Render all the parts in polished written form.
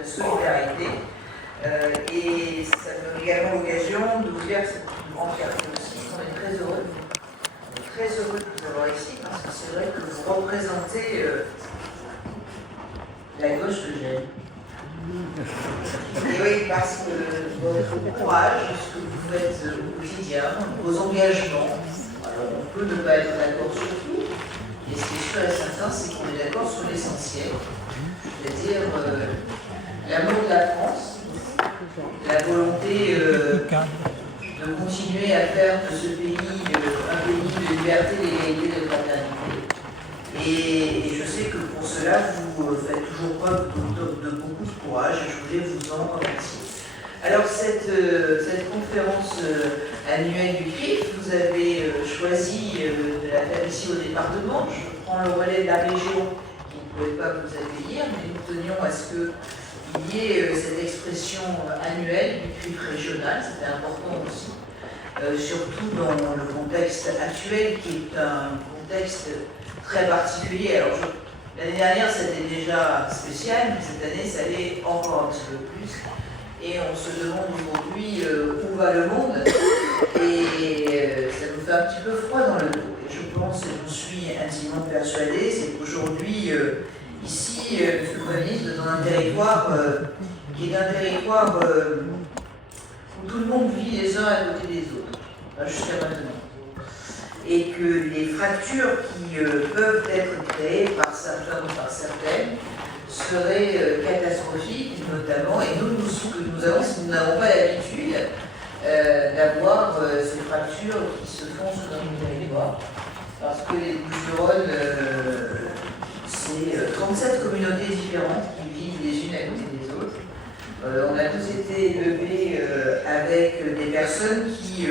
de solidarité. Et ça me donne également l'occasion de vous dire que c'est une grande fierté aussi. On est très heureux. On est très heureux de vous avoir ici parce que c'est vrai que vous représentez la gauche que j'aime. Et oui, parce que votre courage, ce que vous faites au quotidien, vos engagements, alors on peut ne pas être d'accord sur tout, et ce qui est sûr et certain, c'est qu'on est d'accord sur l'essentiel, c'est-à-dire l'amour de la France, la volonté de continuer à faire de ce pays un pays de liberté, d'égalité, de fraternité. Et je sais que pour cela, vous faites toujours preuve de beaucoup de courage et je voulais vous en remercier. Alors, cette conférence annuelle du CRIF, vous avez choisi de la faire ici au département. Je prends le relais de la région qui ne pouvait pas vous accueillir, mais nous tenions à ce qu'il y ait cette expression annuelle du CRIF régional, c'était important aussi, surtout dans le contexte actuel qui est un contexte très particulier. Alors, l'année dernière, c'était déjà spécial, mais cette année, ça l'est encore un petit peu plus. Et on se demande aujourd'hui où va le monde. Et ça nous fait un petit peu froid dans le dos. Et je pense, et j'en suis intimement persuadée, c'est qu'aujourd'hui, ici, Monsieur le Premier ministre, dans un territoire qui est un territoire où tout le monde vit les uns à côté des autres, jusqu'à maintenant. Et que les fractures qui peuvent être créées par certains ou par certaines seraient catastrophiques, notamment, et nous avons, si nous n'avons pas l'habitude d'avoir ces fractures qui se font sur notre territoire, parce que les Bouches-du-Rhône, c'est 37 communautés différentes qui vivent les unes à côté des autres. On a tous été élevés avec des personnes qui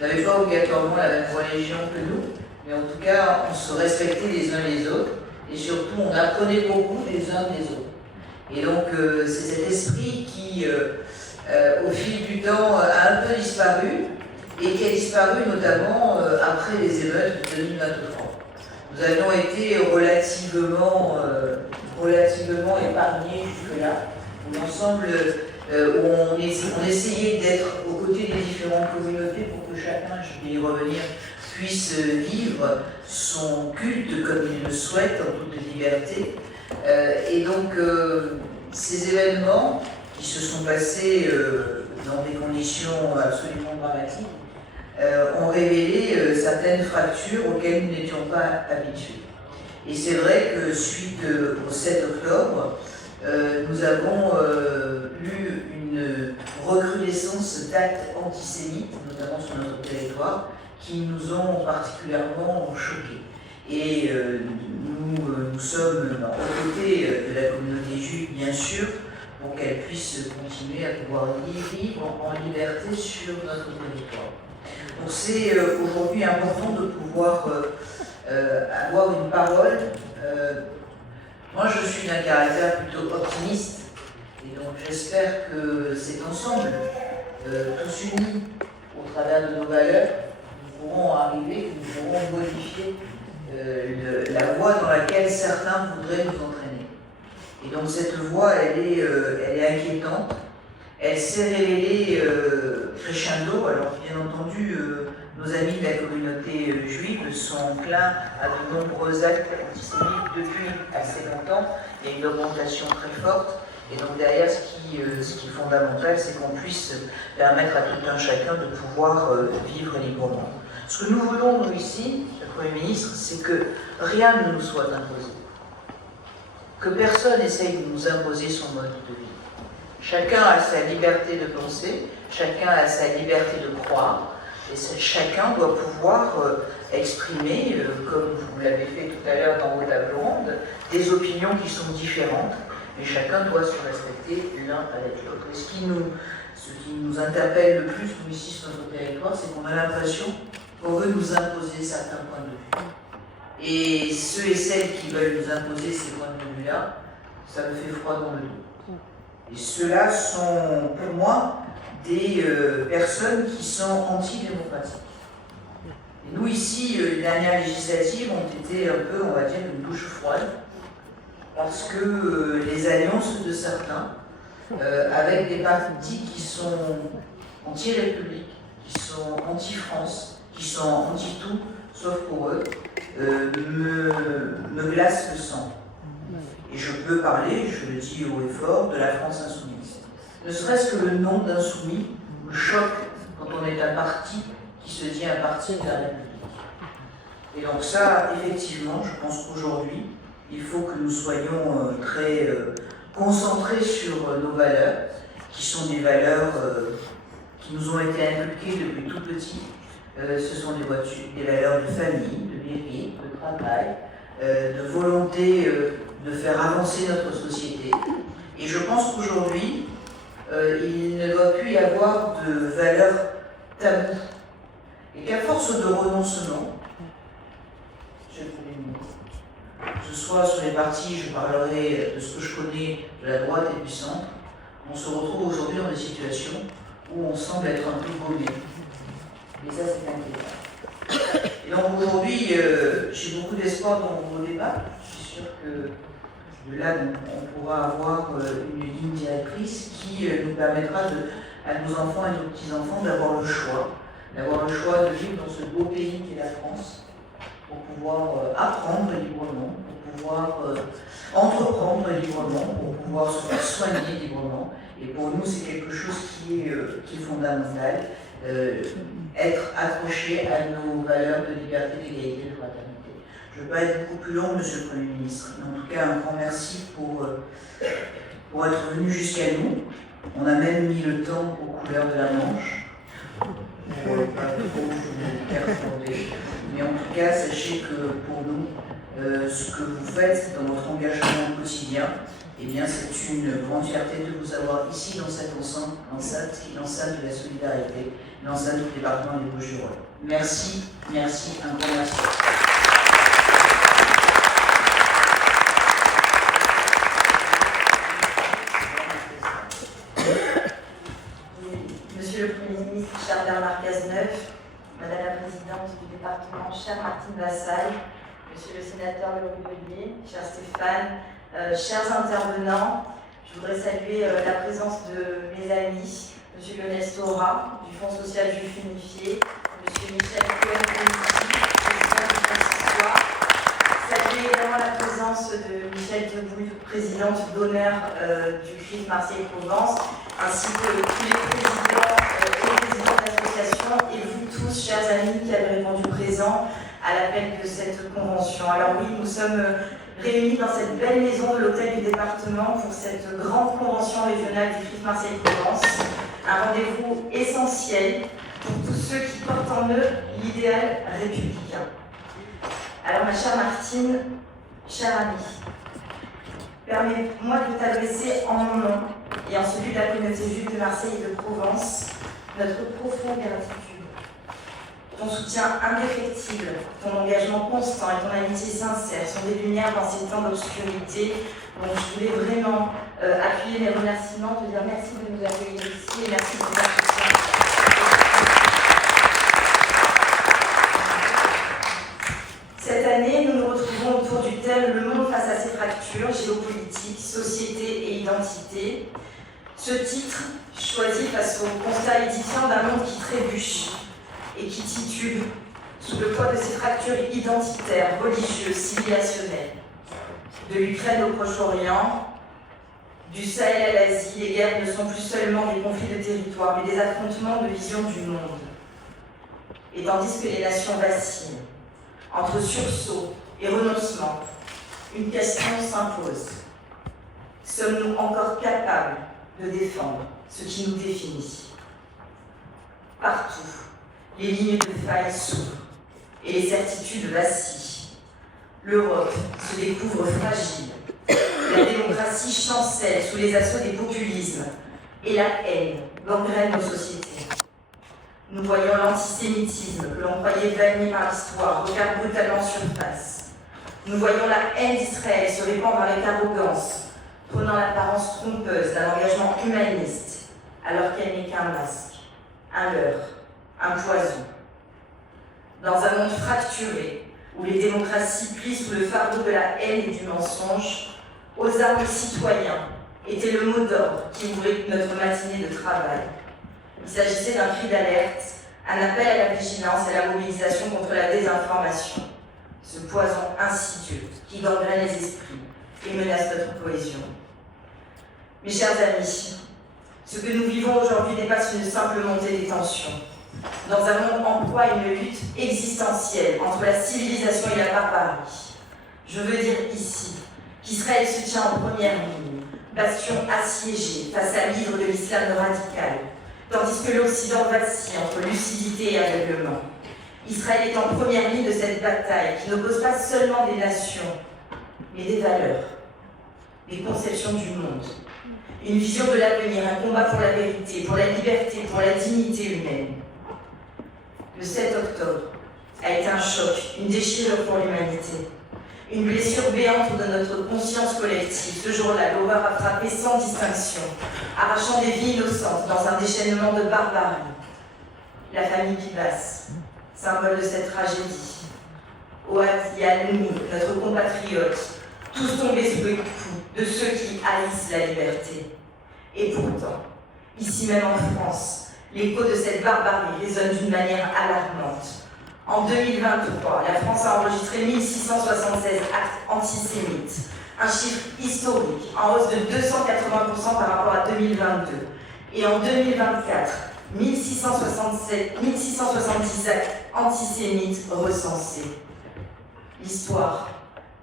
n'avaient pas obligatoirement la même religion que nous, mais en tout cas, on se respectait les uns les autres, et surtout, on apprenait beaucoup les uns des autres. Et donc, c'est cet esprit qui, au fil du temps, a un peu disparu, et qui a disparu notamment après les émeutes de 2023. Nous avions été relativement épargnés jusque-là, où l'ensemble, où on essayait d'être aux côtés des différentes communautés pour que chacun, je vais y revenir, puisse vivre son culte comme il le souhaite en toute liberté. Et donc, ces événements qui se sont passés dans des conditions absolument dramatiques ont révélé certaines fractures auxquelles nous n'étions pas habitués. Et c'est vrai que suite au 7 octobre, nous avons eu une recrudescence d'actes antisémites, notamment sur notre territoire, qui nous ont particulièrement choqués. Et nous sommes aux côtés de la communauté juive, bien sûr, pour qu'elle puisse continuer à pouvoir vivre en liberté sur notre territoire. Donc c'est aujourd'hui important de pouvoir avoir une parole. Moi, je suis d'un caractère plutôt optimiste, et donc j'espère que c'est ensemble, tous unis, au travers de nos valeurs, nous pourrons arriver, que nous pourrons modifier la voie dans laquelle certains voudraient nous entraîner. Et donc cette voie, elle est inquiétante. Elle s'est révélée crescendo. Alors bien entendu, nos amis de la communauté juive sont enclins à de nombreux actes antisémites depuis assez longtemps. Il y a une augmentation très forte. Et donc derrière, ce qui est fondamental, c'est qu'on puisse permettre à tout un chacun de pouvoir vivre librement. Ce que nous voulons, nous, ici, le Premier ministre, c'est que rien ne nous soit imposé. Que personne essaye de nous imposer son mode de vie. Chacun a sa liberté de penser, chacun a sa liberté de croire, et chacun doit pouvoir exprimer, comme vous l'avez fait tout à l'heure dans vos tables rondes, des opinions qui sont différentes, mais chacun doit se respecter l'un avec l'autre. Et ce qui nous interpelle le plus, nous, ici, sur notre territoire, c'est qu'on a l'impression qu'on veut nous imposer certains points de vue. Et ceux et celles qui veulent nous imposer ces points de vue-là, ça me fait froid dans le dos. Et ceux-là sont, pour moi, des personnes qui sont antidémocratiques. Et nous, ici, les dernières législatives ont été un peu, on va dire, une douche froide, parce que les alliances de certains avec des partis qui sont anti-république, qui sont anti-France, qui sont anti-tout, sauf pour eux, me glace le sang. Et je peux parler, je le dis haut et fort, de la France insoumise. Ne serait-ce que le nom d'insoumis me choque quand on est un parti qui se dit un parti de la République. Et donc ça, effectivement, je pense qu'aujourd'hui, il faut que nous soyons très concentrés sur nos valeurs, qui sont des valeurs qui nous ont été inculquées depuis tout petit. Ce sont des valeurs de famille, de mérite, de travail, de volonté de faire avancer notre société. Et je pense qu'aujourd'hui, il ne doit plus y avoir de valeurs taboues. Et qu'à force de renoncement, Monsieur le Premier ministre, que ce soit sur les partis, je parlerai de ce que je connais de la droite et du centre, on se retrouve aujourd'hui dans des situations où on semble être un peu baudé. Et ça, c'est inquiétant. Et donc aujourd'hui, j'ai beaucoup d'espoir dans vos débats. Je suis sûre que de là, on pourra avoir une ligne directrice qui nous permettra à nos enfants et nos petits-enfants d'avoir le choix de vivre dans ce beau pays qu'est la France, pour pouvoir apprendre librement, pour pouvoir entreprendre librement, pour pouvoir se faire soigner librement. Et pour nous, c'est quelque chose qui est fondamental, être accroché à nos valeurs de liberté, d'égalité, de fraternité. Je ne veux pas être beaucoup plus long, Monsieur le Premier ministre, mais en tout cas, un grand merci pour être venu jusqu'à nous. On a même mis le temps aux couleurs de la Manche. Pour pas trop vous perturber. Mais en tout cas, sachez que pour nous, ce que vous faites dans votre engagement au quotidien, eh bien, c'est une grande fierté de vous avoir ici dans cette enceinte qui est l'enceinte de la solidarité, l'enceinte du département des Bouches-du-Rhône. Merci, merci, un grand merci. Monsieur le Premier ministre, cher Bernard Cazeneuve, Madame la Présidente du département, chère Martine Vassaille, Monsieur le Sénateur Le Rubelier, cher Stéphane, chers intervenants, je voudrais saluer la présence de mes amis, Monsieur Lionel Stora, du Fonds social juif unifié, Monsieur Michel Cohen-Beniti, président du Consistoire, saluer également la présence de Michel Debouille, présidente d'honneur du CRIF Marseille-Provence, ainsi que tous les présidents d'associations et vous tous, chers amis, qui avez répondu présents à l'appel de cette convention. Alors oui, nous sommes réunis dans cette belle maison de l'hôtel du département pour cette grande convention régionale du CRIF Marseille-Provence, un rendez-vous essentiel pour tous ceux qui portent en eux l'idéal républicain. Alors ma chère Martine, chère amie, permets-moi de t'adresser en mon nom et en celui de la communauté juive de Marseille et de Provence notre profonde gratitude. Ton soutien indéfectible, ton engagement constant et ton amitié sincère sont des lumières dans ces temps d'obscurité. Donc je voulais vraiment appuyer mes remerciements, te dire merci de nous accueillir ici et merci de ton soutien. Cette année, nous nous retrouvons autour du thème « Le monde face à ses fractures, géopolitique, société et identité ». Ce titre, choisi face au constat édifiant d'un monde qui trébuche et qui titube sous le poids de ses fractures identitaires, religieuses, civilisationnelles. De l'Ukraine au Proche-Orient, du Sahel à l'Asie, les guerres ne sont plus seulement des conflits de territoire, mais des affrontements de vision du monde. Et tandis que les nations vacillent, entre sursaut et renoncement, une question s'impose. Sommes-nous encore capables de défendre ce qui nous définit? Partout, les lignes de faille s'ouvrent et les certitudes vacillent. L'Europe se découvre fragile. La démocratie chancelle sous les assauts des populismes et la haine gangrène nos sociétés. Nous voyons l'antisémitisme que l'on croyait banni par l'histoire refaire brutalement surface. Nous voyons la haine d'Israël se répandre avec arrogance, prenant l'apparence trompeuse d'un engagement humaniste, alors qu'elle n'est qu'un masque, un leurre, un poison. Dans un monde fracturé, où les démocraties plient sous le fardeau de la haine et du mensonge, aux armes citoyens, était le mot d'ordre qui ouvrait notre matinée de travail. Il s'agissait d'un cri d'alerte, un appel à la vigilance et à la mobilisation contre la désinformation, ce poison insidieux qui gangrène les esprits et menace notre cohésion. Mes chers amis, ce que nous vivons aujourd'hui dépasse une simple montée des tensions. Dans un monde en proie à une lutte existentielle entre la civilisation et la barbarie, je veux dire ici qu'Israël se tient en première ligne, bastion assiégé face à l'hydre de l'islam radical, tandis que l'Occident vacille entre lucidité et aveuglement. Israël est en première ligne de cette bataille qui n'oppose pas seulement des nations, mais des valeurs, des conceptions du monde, une vision de l'avenir, un combat pour la vérité, pour la liberté, pour la dignité humaine. Le 7 octobre a été un choc, une déchirure pour l'humanité, une blessure béante de notre conscience collective. Ce jour-là, l'horreur a frappé sans distinction, arrachant des vies innocentes dans un déchaînement de barbarie. La famille Bibas, symbole de cette tragédie. Ohad Yaloumi, notre compatriote, tous tombés sous le coup de ceux qui haïssent la liberté. Et pourtant, ici même en France, l'écho de cette barbarie résonne d'une manière alarmante. En 2023, la France a enregistré 1676 actes antisémites, un chiffre historique, en hausse de 280% par rapport à 2022. Et en 2024, 1670 actes antisémites recensés. L'histoire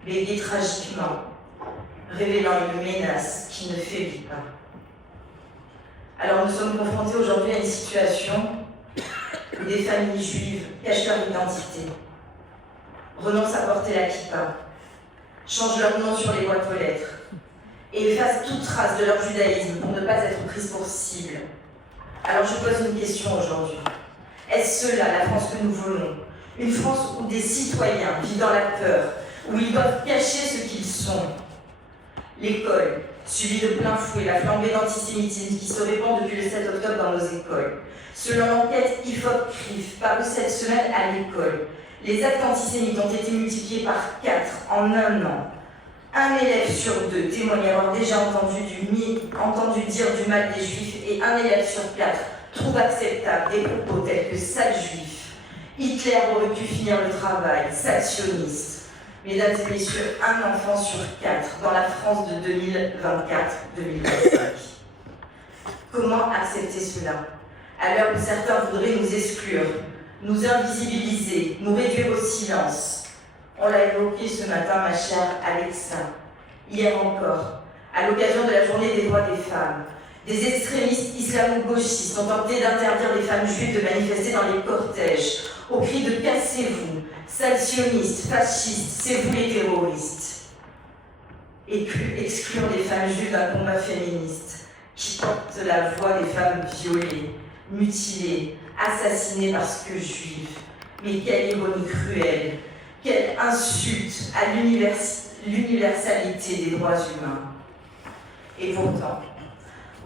bégaye tragiquement, révélant une menace qui ne faiblit pas. Alors nous sommes confrontés aujourd'hui à une situation où des familles juives cachent leur identité, renoncent à porter la kippa, changent leur nom sur les boîtes aux lettres et effacent toute trace de leur judaïsme pour ne pas être prises pour cible. Alors je pose une question aujourd'hui. Est-ce cela la France que nous voulons? Une France où des citoyens vivent dans la peur, où ils doivent cacher ce qu'ils sont? L'école subit de plein fouet la flambée d'antisémitisme qui se répand depuis le 7 octobre dans nos écoles. Selon l'enquête IFOP-CRIF parue cette semaine à l'école, les actes antisémites ont été multipliés par 4 en un an. Un élève sur 2 témoigne avoir déjà entendu dire du mal des juifs et un élève sur 4 trouve acceptable des propos tels que sale juif, Hitler aurait pu finir le travail, sale sioniste. Mesdames et messieurs, un enfant sur 4 dans la France de 2024-2025. Comment accepter cela? À l'heure où certains voudraient nous exclure, nous invisibiliser, nous réduire au silence. On l'a évoqué ce matin, ma chère Alexa. Hier encore, à l'occasion de la journée des droits des femmes, des extrémistes islamo-gauchistes ont tenté d'interdire les femmes juives de manifester dans les cortèges, au cri de « cassez-vous », sales sionistes, fascistes, c'est vous les terroristes. Et exclure les femmes juives d'un combat féministe qui porte la voix des femmes violées, mutilées, assassinées parce que juives. Mais quelle ironie cruelle, quelle insulte à l'universalité des droits humains. Et pourtant,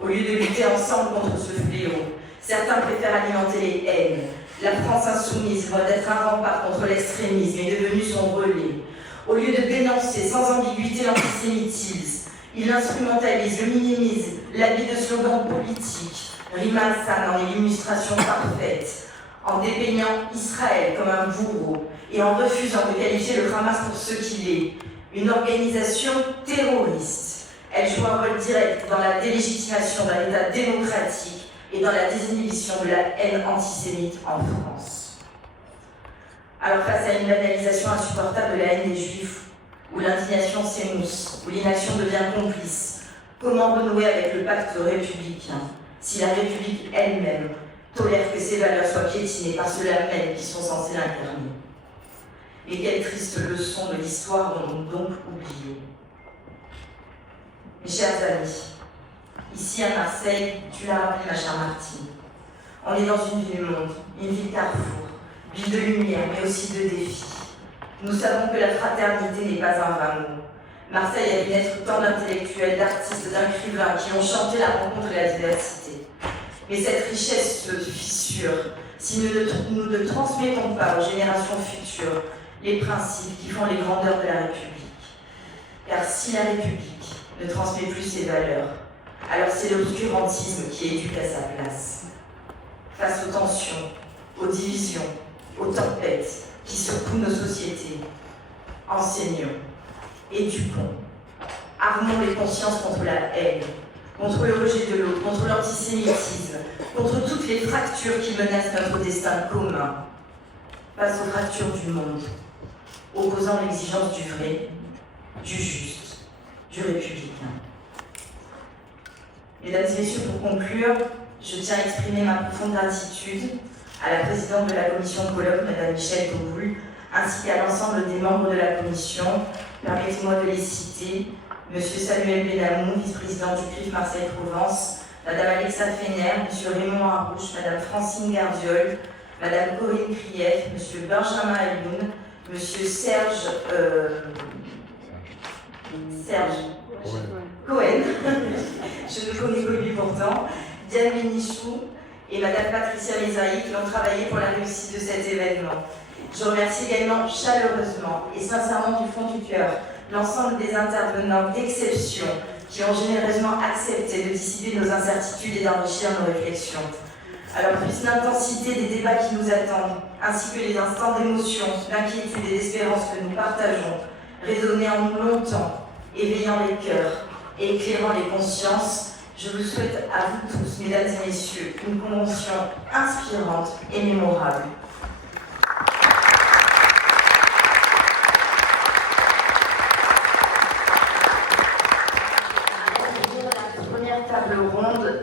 au lieu de lutter ensemble contre ce fléau, certains préfèrent alimenter les haines. La France insoumise, loin d'être un rempart contre l'extrémisme, est devenue son relais. Au lieu de dénoncer sans ambiguïté l'antisémitisme, il l'instrumentalise, le minimise, l'habille de slogans politiques. Rima Hassan en est l'illustration parfaite, en dépeignant Israël comme un bourreau et en refusant de qualifier le Hamas pour ce qu'il est, une organisation terroriste. Elle joue un rôle direct dans la délégitimation d'un État démocratique et dans la désinhibition de la haine antisémite en France. Alors face à une banalisation insupportable de la haine des Juifs, où l'indignation s'émousse, où l'inaction devient complice, comment renouer avec le pacte républicain si la République elle-même tolère que ses valeurs soient piétinées par ceux-là même qui sont censés l'incarner? Et quelle triste leçon de l'histoire ont-nous donc oublié? Mes chers amis, ici à Marseille, tu l'as rappelé, ma chère Martine, on est dans une ville-monde, une ville carrefour, ville de lumière, mais aussi de défis. Nous savons que la fraternité n'est pas un vain mot. Marseille a vu naître tant d'intellectuels, d'artistes, d'écrivains qui ont chanté la rencontre et la diversité. Mais cette richesse se fissure si nous ne transmettons pas aux générations futures les principes qui font les grandeurs de la République. Car si la République ne transmet plus ses valeurs, alors c'est l'obscurantisme qui éduque à sa place. Face aux tensions, aux divisions, aux tempêtes qui secouent nos sociétés, enseignons, éduquons, armons les consciences contre la haine, contre le rejet de l'autre, contre l'antisémitisme, contre toutes les fractures qui menacent notre destin commun, face aux fractures du monde, opposant l'exigence du vrai, du juste, du républicain. Mesdames et messieurs, pour conclure, je tiens à exprimer ma profonde gratitude à la présidente de la commission de colloque, Madame Michèle Tauboul, ainsi qu'à l'ensemble des membres de la commission. Permettez-moi de les citer: Monsieur Samuel Benamou, vice-président du CRIF Marseille-Provence, Madame Alexa Fener, Monsieur Raymond Harouche, Madame Francine Gardiol, Madame Corinne Krief, Monsieur Benjamin Alioun, Monsieur Serge Cohen, je ne connais que lui pourtant, Diane Bénichou et Madame Patricia Mézaï qui ont travaillé pour la réussite de cet événement. Je remercie également chaleureusement et sincèrement du fond du cœur l'ensemble des intervenants d'exception qui ont généreusement accepté de dissiper nos incertitudes et d'enrichir nos réflexions. Alors, puisse l'intensité des débats qui nous attendent, ainsi que les instants d'émotion, d'inquiétude et d'espérance que nous partageons, résonner en nous longtemps, éveillant les cœurs et éclairant les consciences. Je vous souhaite à vous tous, mesdames et messieurs, une convention inspirante et mémorable. Table ronde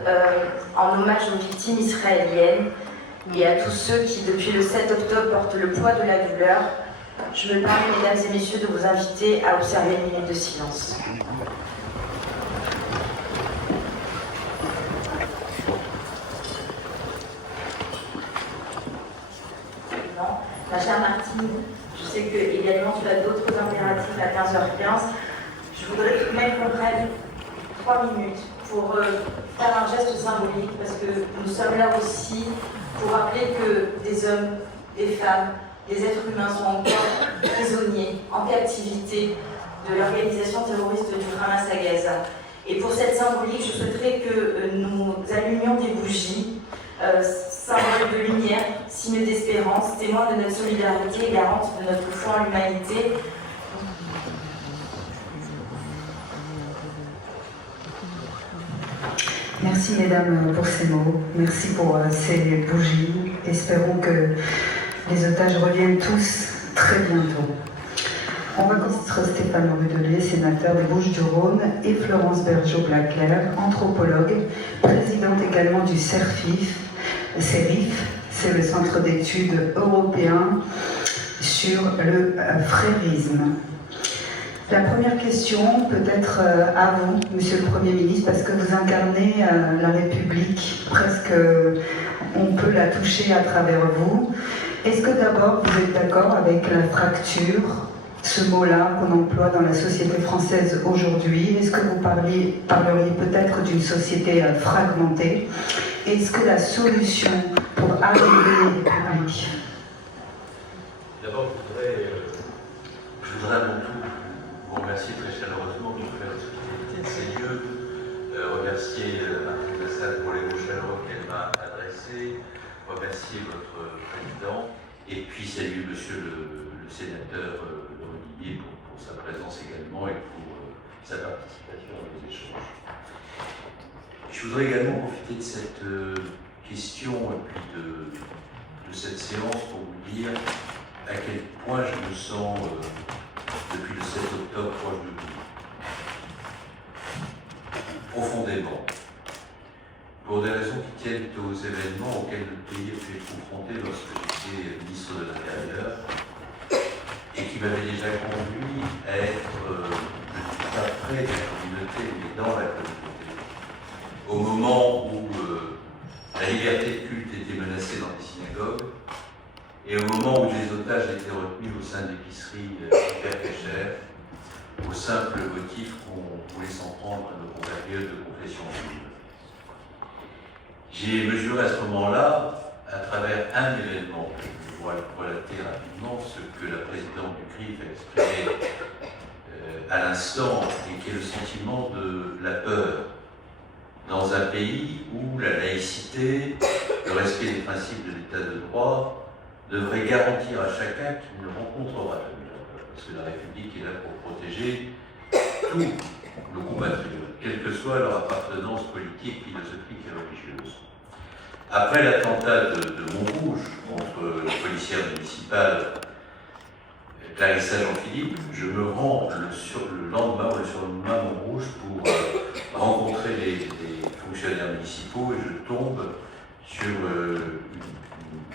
en hommage aux victimes israéliennes et à tous ceux qui, depuis le 7 octobre, portent le poids de la douleur. Je me permets, mesdames et messieurs, de vous inviter à observer une minute de silence. Ma chère Martine, je sais que également tu as d'autres impératifs à 15h15. Je voudrais tout de même qu'on prenne 3 minutes pour faire un geste symbolique, parce que nous sommes là aussi pour rappeler que des hommes, des femmes, des êtres humains sont encore prisonniers, en captivité de l'organisation terroriste du Hamas à Gaza. Et pour cette symbolique, je souhaiterais que nous allumions des bougies, symbole de lumière, signe d'espérance, témoin de notre solidarité et garante de notre foi en l'humanité. Merci mesdames pour ces mots, merci pour ces bougies. Espérons que les otages reviennent tous très bientôt. On va connaître Stéphane Rudelet, sénateur des Bouches-du-Rhône, et Florence Bergeau-Blaclair, anthropologue, présidente également du CERIF, c'est le Centre d'études européen sur le frérisme. La première question peut-être à vous, Monsieur le Premier ministre, parce que vous incarnez la République, presque on peut la toucher à travers vous. Est-ce que d'abord vous êtes d'accord avec la fracture, ce mot-là qu'on emploie dans la société française aujourd'hui? Est-ce que vous parleriez peut-être d'une société fragmentée? Est-ce que la solution pour arriver aux Républiques? D'abord, je voudrais à mon tour vous remercier très chaleureusement de faire l'hospitalité de ces lieux, remercier Martine Lasalle pour les mots chaleureux qu'elle m'a adressés, remercier votre président, et puis saluer monsieur le sénateur Olivier pour sa présence également et pour sa participation à nos échanges. Je voudrais également profiter de cette question et puis de cette séance pour vous dire à quel point je me sens depuis le 7 octobre proche de vous. Profondément. Pour des raisons qui tiennent aux événements auxquels le pays a pu être confronté lorsque j'étais ministre de l'Intérieur et qui m'avait déjà conduit à être pas près de la communauté, mais dans la communauté. Au moment où la liberté de culte était menacée dans les synagogues, et au moment où les otages étaient retenus au sein d'épiceries hyper cachères, au simple motif qu'on voulait s'en prendre à nos compatriotes de confession juive. J'ai mesuré à ce moment-là, à travers un événement, que je vais relater rapidement, ce que la présidente du CRIF a exprimé à l'instant, et qui est le sentiment de la peur dans un pays où la laïcité, le respect des principes de l'état de droit, devrait garantir à chacun qu'il ne rencontrera jamais la peur. Parce que la République est là pour protéger tous nos compatriotes, quelle que soit leur appartenance politique, philosophique et religieuse. Après l'attentat de Montrouge contre la policière municipale Clarissa Jean-Philippe, je me rends le lendemain ou le surlendemain à Montrouge pour rencontrer les fonctionnaires municipaux et je tombe sur une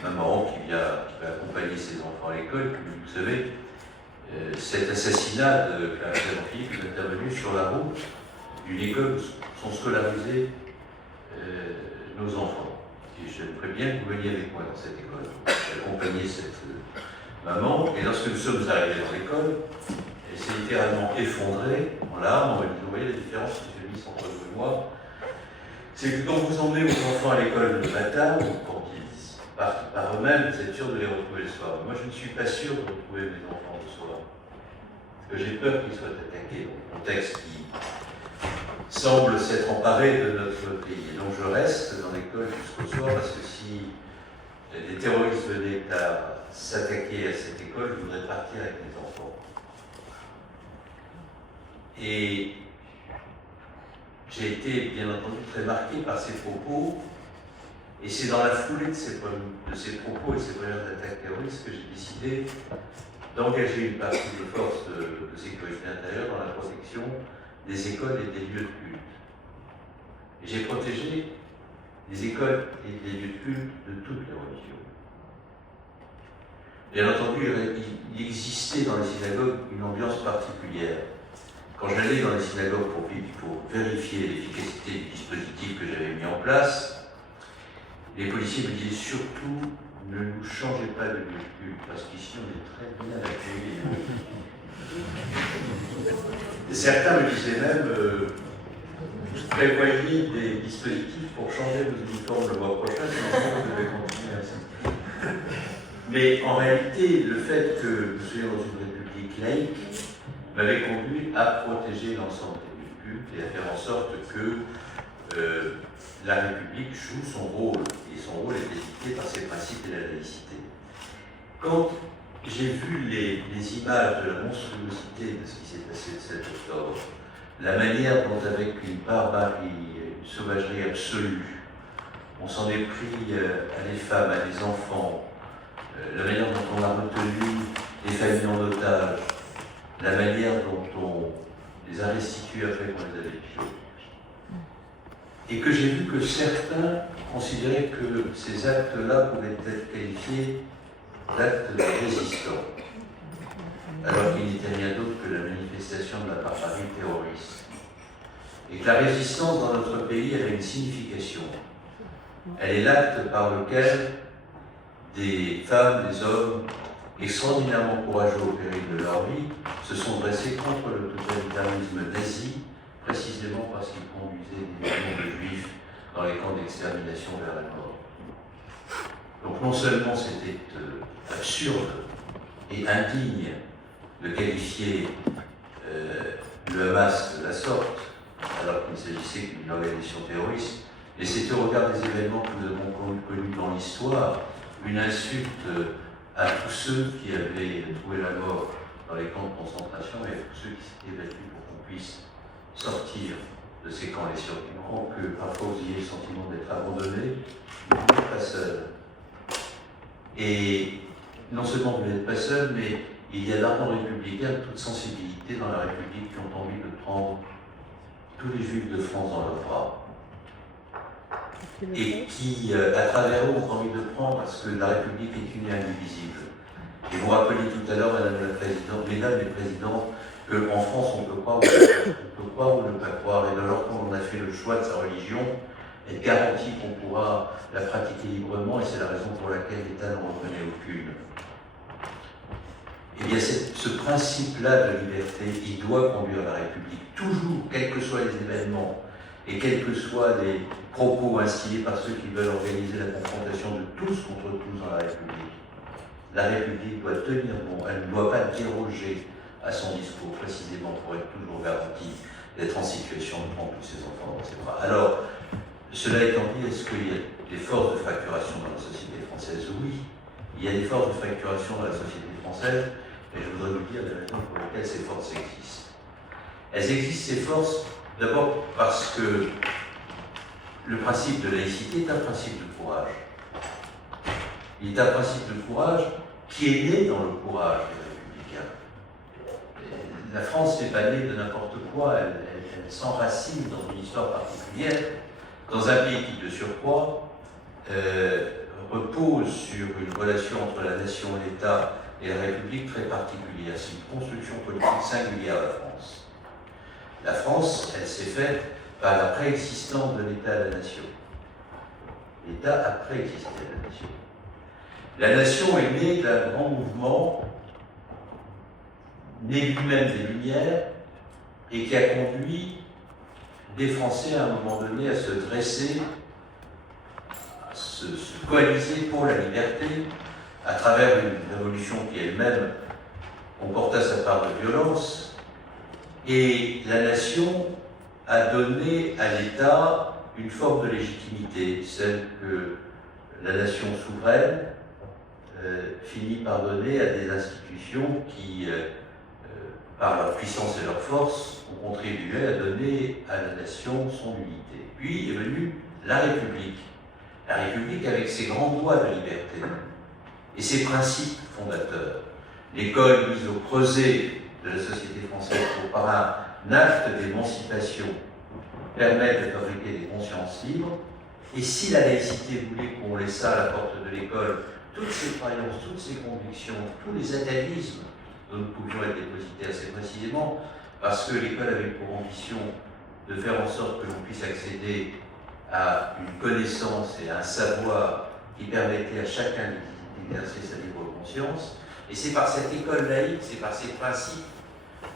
maman qui va accompagner ses enfants à l'école. Vous savez, cet assassinat de Clarissa Jean-Philippe est intervenu sur la route d'une école où sont scolarisés nos enfants. Et j'aimerais bien que vous veniez avec moi dans cette école. J'ai accompagné cette maman, et lorsque nous sommes arrivés dans l'école, elle s'est littéralement effondrée en larmes, en me disant, vous voyez la différence que j'ai mise entre vous et moi, c'est que quand vous emmenez vos enfants à l'école le matin, quand ils partent par eux-mêmes, vous êtes sûr de les retrouver le soir. Moi, je ne suis pas sûr de retrouver mes enfants le soir. Parce que j'ai peur qu'ils soient attaqués dans un contexte qui semble s'être emparé de notre pays. Et donc je reste dans l'école jusqu'au soir, parce que si des terroristes venaient à s'attaquer à cette école, je voudrais partir avec mes enfants. Et j'ai été, bien entendu, très marqué par ces propos, et c'est dans la foulée de ces propos et de ces premières attaques terroristes que j'ai décidé d'engager une partie des forces de sécurité intérieure dans la protection des écoles et des lieux de culte. Et j'ai protégé les écoles et les lieux de culte de toutes les religions. Bien entendu, il existait dans les synagogues une ambiance particulière. Quand j'allais dans les synagogues pour vérifier l'efficacité du dispositif que j'avais mis en place, les policiers me disaient surtout ne nous changez pas de lieu de culte, parce qu'ici on est très bien accueillis. Et certains me disaient même prévoyez des dispositifs pour changer vos uniformes le mois prochain, sinon vous devez continuer ainsi. Mais en réalité, le fait que nous soyons dans une république laïque m'avait conduit à protéger l'ensemble des lieux de culte et à faire en sorte que la République joue son rôle, et son rôle est dicté par ses principes et la laïcité. Quand j'ai vu les images de la monstruosité de ce qui s'est passé le 7 octobre, la manière dont, avec une barbarie, une sauvagerie absolue, on s'en est pris à des femmes, à des enfants, la manière dont on a retenu les familles en otage, la manière dont on les a restituées après qu'on les avait tuées. Et que j'ai vu que certains considéraient que ces actes-là pouvaient être qualifiés d'actes de résistance, alors qu'il n'était rien d'autre que la manifestation de la barbarie terroriste. Et que la résistance dans notre pays avait une signification. Elle est l'acte par lequel des femmes, des hommes extraordinairement courageux au péril de leur vie se sont dressés contre le totalitarisme nazi, précisément parce qu'il conduisait des millions de juifs dans les camps d'extermination vers la mort. Donc non seulement c'était absurde et indigne de qualifier le Hamas de la sorte, alors qu'il s'agissait d'une organisation terroriste, et c'était au regard des événements que nous avons connus dans l'histoire, une insulte à tous ceux qui avaient trouvé la mort dans les camps de concentration et à tous ceux qui s'étaient battus pour qu'on puisse sortir de ces camps les survivants, que parfois vous ayez le sentiment d'être abandonné, vous n'êtes pas seul. Et non seulement vous n'êtes pas seul, mais il y a d'ardents républicains de toute sensibilité dans la République qui ont envie de prendre tous les juifs de France dans leurs bras. Et qui, à travers eux, ont envie de prendre, parce que la République est une et indivisible. Et vous rappelez tout à l'heure, Madame la Présidente, Mesdames les Présidents, qu'en France, on peut croire ou ne pas croire. Et alors, quand on a fait le choix de sa religion, être garanti qu'on pourra la pratiquer librement, et c'est la raison pour laquelle l'État n'en reconnaît aucune. Eh bien, ce principe-là de liberté, il doit conduire la République, toujours, quels que soient les événements, et quels que soient les propos instillés par ceux qui veulent organiser la confrontation de tous contre tous dans la République. La République doit tenir bon, elle ne doit pas déroger à son discours, précisément pour être toujours garantie d'être en situation de prendre tous ses enfants dans ses bras. Alors, Cela étant dit, est-ce qu'il y a des forces de fracturation dans la société française? Oui, il y a des forces de fracturation dans la société française, mais je voudrais vous dire la raison pour laquelle ces forces existent. Elles existent, ces forces, d'abord parce que le principe de laïcité est un principe de courage. Il est un principe de courage qui est né dans le courage des républicains. La France n'est pas née de n'importe quoi, elle s'enracine dans une histoire particulière, dans un pays qui, de surcroît, repose sur une relation entre la nation, l'État et la République très particulière. C'est une construction politique singulière, la France. La France, elle s'est faite par la préexistence de l'État à la nation. L'État a préexisté à la nation. La nation est née d'un grand mouvement, né lui-même des Lumières, et qui a conduit des Français à un moment donné à se dresser, à se coaliser pour la liberté, à travers une révolution qui elle-même comporta sa part de violence. Et la nation a donné à l'État une forme de légitimité, celle que la nation souveraine finit par donner à des institutions qui, par leur puissance et leur force, ont contribué à donner à la nation son unité. Puis est venue la République. La République avec ses grands droits de liberté et ses principes fondateurs. L'école mise au creuset de la société française pour, par un acte d'émancipation, permet de fabriquer des consciences libres. Et si la laïcité voulait qu'on laissât à la porte de l'école toutes ces croyances, toutes ces convictions, tous les atavismes dont nous pouvions être dépositaires, c'est précisément parce que l'école avait pour ambition de faire en sorte que l'on puisse accéder à une connaissance et à un savoir qui permettait à chacun d'exercer sa libre conscience. Et c'est par cette école laïque, c'est par ces principes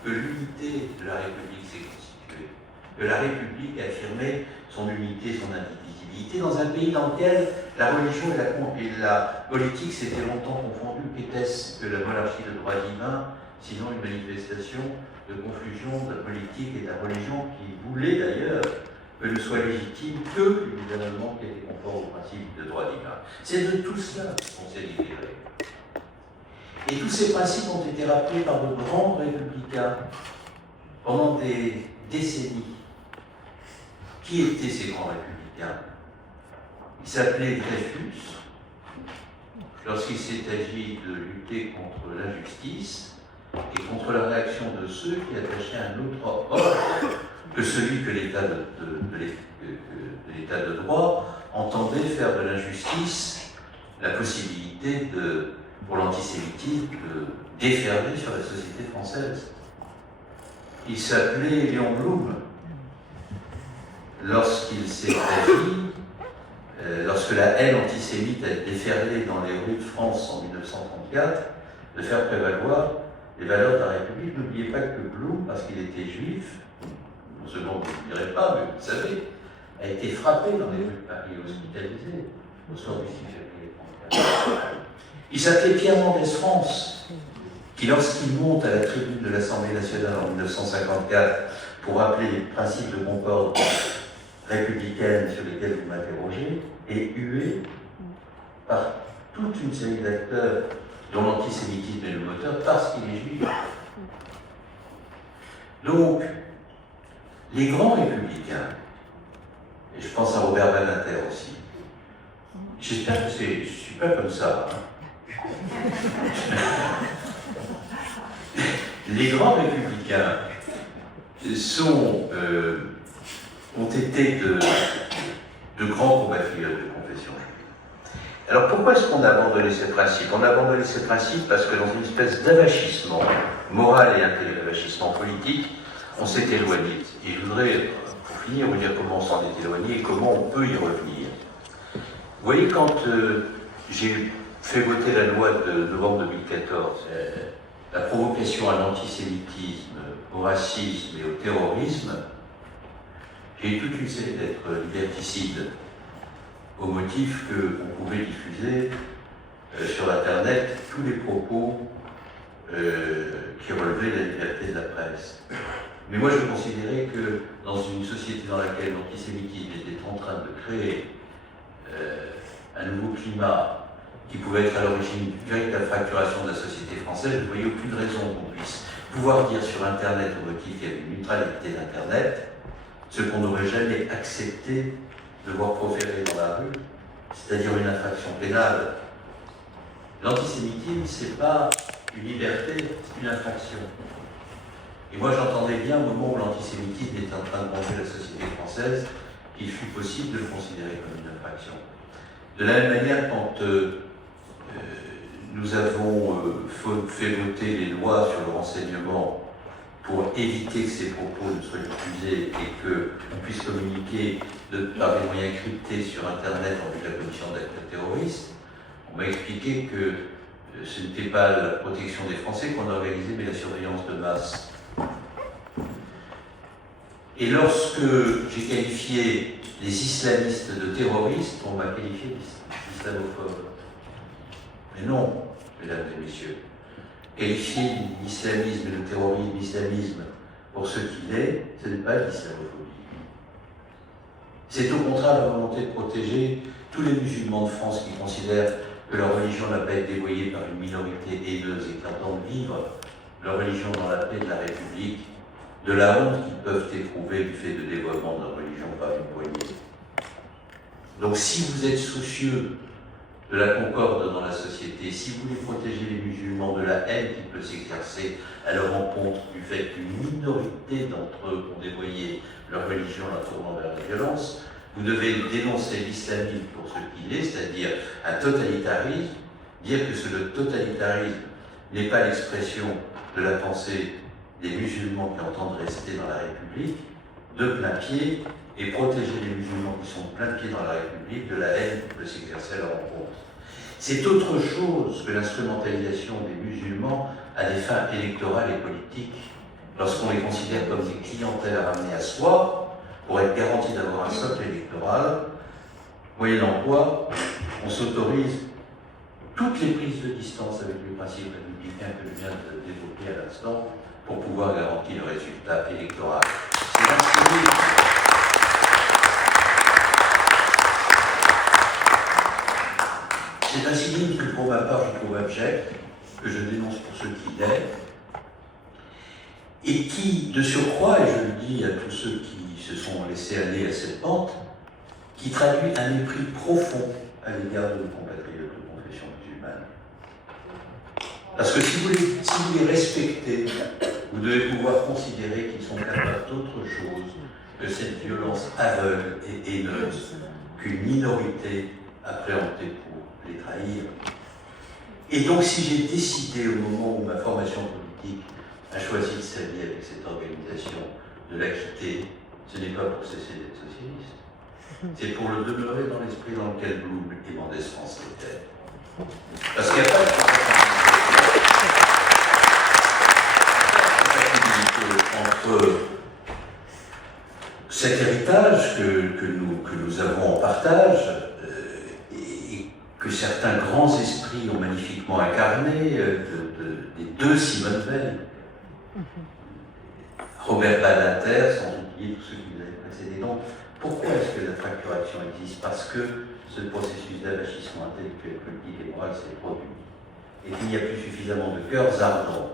que l'unité de la République s'est constituée, que la République a affirmé son unité, son indivisibilité, dans un pays dans lequel la religion et la politique s'étaient longtemps confondues. Qu'était-ce que la monarchie de droit divin, sinon une manifestation de confusion de la politique et de la religion qui voulait d'ailleurs que ne soit légitime que le gouvernement qui était conforme au principe de droit divin. C'est de tout cela qu'on s'est libéré. Et tous ces principes ont été rappelés par de grands républicains pendant des décennies. Qui étaient ces grands républicains? Ils s'appelaient Dreyfus, lorsqu'il s'est agi de lutter contre l'injustice et contre la réaction de ceux qui attachaient un autre ordre que celui que l'État de droit entendait faire de l'injustice la possibilité pour l'antisémitisme de déferler sur la société française. Il s'appelait Léon Blum. Lorsqu'il s'est agi, lorsque la haine antisémite a déferlé dans les rues de France en 1934, de faire prévaloir les valeurs de la République. N'oubliez pas que Blum, parce qu'il était juif, non seulement vous ne direz pas, mais vous le savez, a été frappé dans les rues de Paris, hospitalisé au soir du 6 février 1934. Il s'appelait Pierre Mendès France, qui lorsqu'il monte à la tribune de l'Assemblée nationale en 1954 pour rappeler les principes de concorde républicaine sur lesquels vous m'interrogez, est hué par toute une série d'acteurs dont l'antisémitisme est le moteur parce qu'il est juif. Donc, les grands républicains, et je pense à Robert Badinter aussi, j'espère que je ne suis pas comme ça. Les grands républicains ont été de grands compatriotes de confession juive. Alors pourquoi est-ce qu'on a abandonné ces principes? On a abandonné ces principes parce que dans une espèce d'avachissement moral et intellectuel, d'avachissement politique, on s'est éloigné. Et je voudrais, pour finir, vous dire comment on s'en est éloigné et comment on peut y revenir. Vous voyez, quand j'ai fait voter la loi de novembre 2014, la provocation à l'antisémitisme, au racisme et au terrorisme, j'ai eu toute une série d'être liberticides au motif qu'on pouvait diffuser sur Internet tous les propos qui relevaient de la liberté de la presse. Mais moi, je considérais que dans une société dans laquelle l'antisémitisme était en train de créer un nouveau climat qui pouvait être à l'origine d'une véritable fracturation de la société française, je ne voyais aucune raison qu'on puisse pouvoir dire sur Internet, au motif qu'il y avait une neutralité d'Internet, ce qu'on n'aurait jamais accepté de voir proférer dans la rue, c'est-à-dire une infraction pénale. L'antisémitisme, ce n'est pas une liberté, c'est une infraction. Et moi, j'entendais bien au moment où l'antisémitisme était en train de manger la société française qu'il fut possible de le considérer comme une infraction. De la même manière, quand nous avons fait voter les lois sur le renseignement pour éviter que ces propos ne soient diffusés et qu'on puisse communiquer par des moyens cryptés sur Internet en vue de la commission d'actes terroristes, on m'a expliqué que ce n'était pas la protection des Français qu'on organisait, mais la surveillance de masse. Et lorsque j'ai qualifié les islamistes de terroristes, on m'a qualifié d'islamophobes. Mais non, mesdames et messieurs. Qualifier l'islamisme et le terrorisme, l'islamisme, pour ce qu'il est, ce n'est pas l'islamophobie. C'est au contraire la volonté de protéger tous les musulmans de France qui considèrent que leur religion n'a pas été dévoyée par une minorité haineuse et qui entendent vivre leur religion dans la paix de la République, de la honte qu'ils peuvent éprouver du fait de dévoiement de leur religion par une poignée. Donc si vous êtes soucieux de la concorde dans la société, si vous voulez protéger les musulmans de la haine qui peut s'exercer à leur encontre du fait qu'une minorité d'entre eux ont dévoyé leur religion en la tournant vers la violence, vous devez dénoncer l'islamisme pour ce qu'il est, c'est-à-dire un totalitarisme, dire que ce totalitarisme n'est pas l'expression de la pensée des musulmans qui entendent rester dans la République, de plein pied, et protéger les musulmans qui sont de plein pied dans la République de la haine qui peut s'exercer à leur encontre. C'est autre chose que l'instrumentalisation des musulmans à des fins électorales et politiques, lorsqu'on les considère comme des clientèles à ramener à soi, pour être garanti d'avoir un socle électoral, moyennant quoi on s'autorise toutes les prises de distance avec les principes républicains que je viens de développer à l'instant pour pouvoir garantir le résultat électoral. C'est un signe que pour ma part je trouve abject, que je dénonce pour ce qu'il est, et qui, de surcroît, et je le dis à tous ceux qui se sont laissés aller à cette pente, qui traduit un mépris profond à l'égard de nos compatriotes de confession musulmane. Parce que si vous les respectez, vous devez pouvoir considérer qu'ils sont capables d'autre chose que cette violence aveugle et haineuse qu'une minorité appréhendée pour les trahir. Et donc si j'ai décidé au moment où ma formation politique a choisi de s'allier avec cette organisation, de la quitter, ce n'est pas pour cesser d'être socialiste. C'est pour le demeurer dans l'esprit dans lequel Blum et Mendès France étaient. Parce qu'il n'y a pas de compatibilité entre cet héritage que nous avons en partage et que certains grands esprits ont magnifiquement incarné, des deux Simone Veil, Robert Badinter, sans oublier tous ceux qui nous avaient précédés. Donc, pourquoi est-ce que la fracturation existe? Parce que ce processus d'avachissement intellectuel, politique et moral s'est produit. Et qu'il n'y a plus suffisamment de cœurs ardents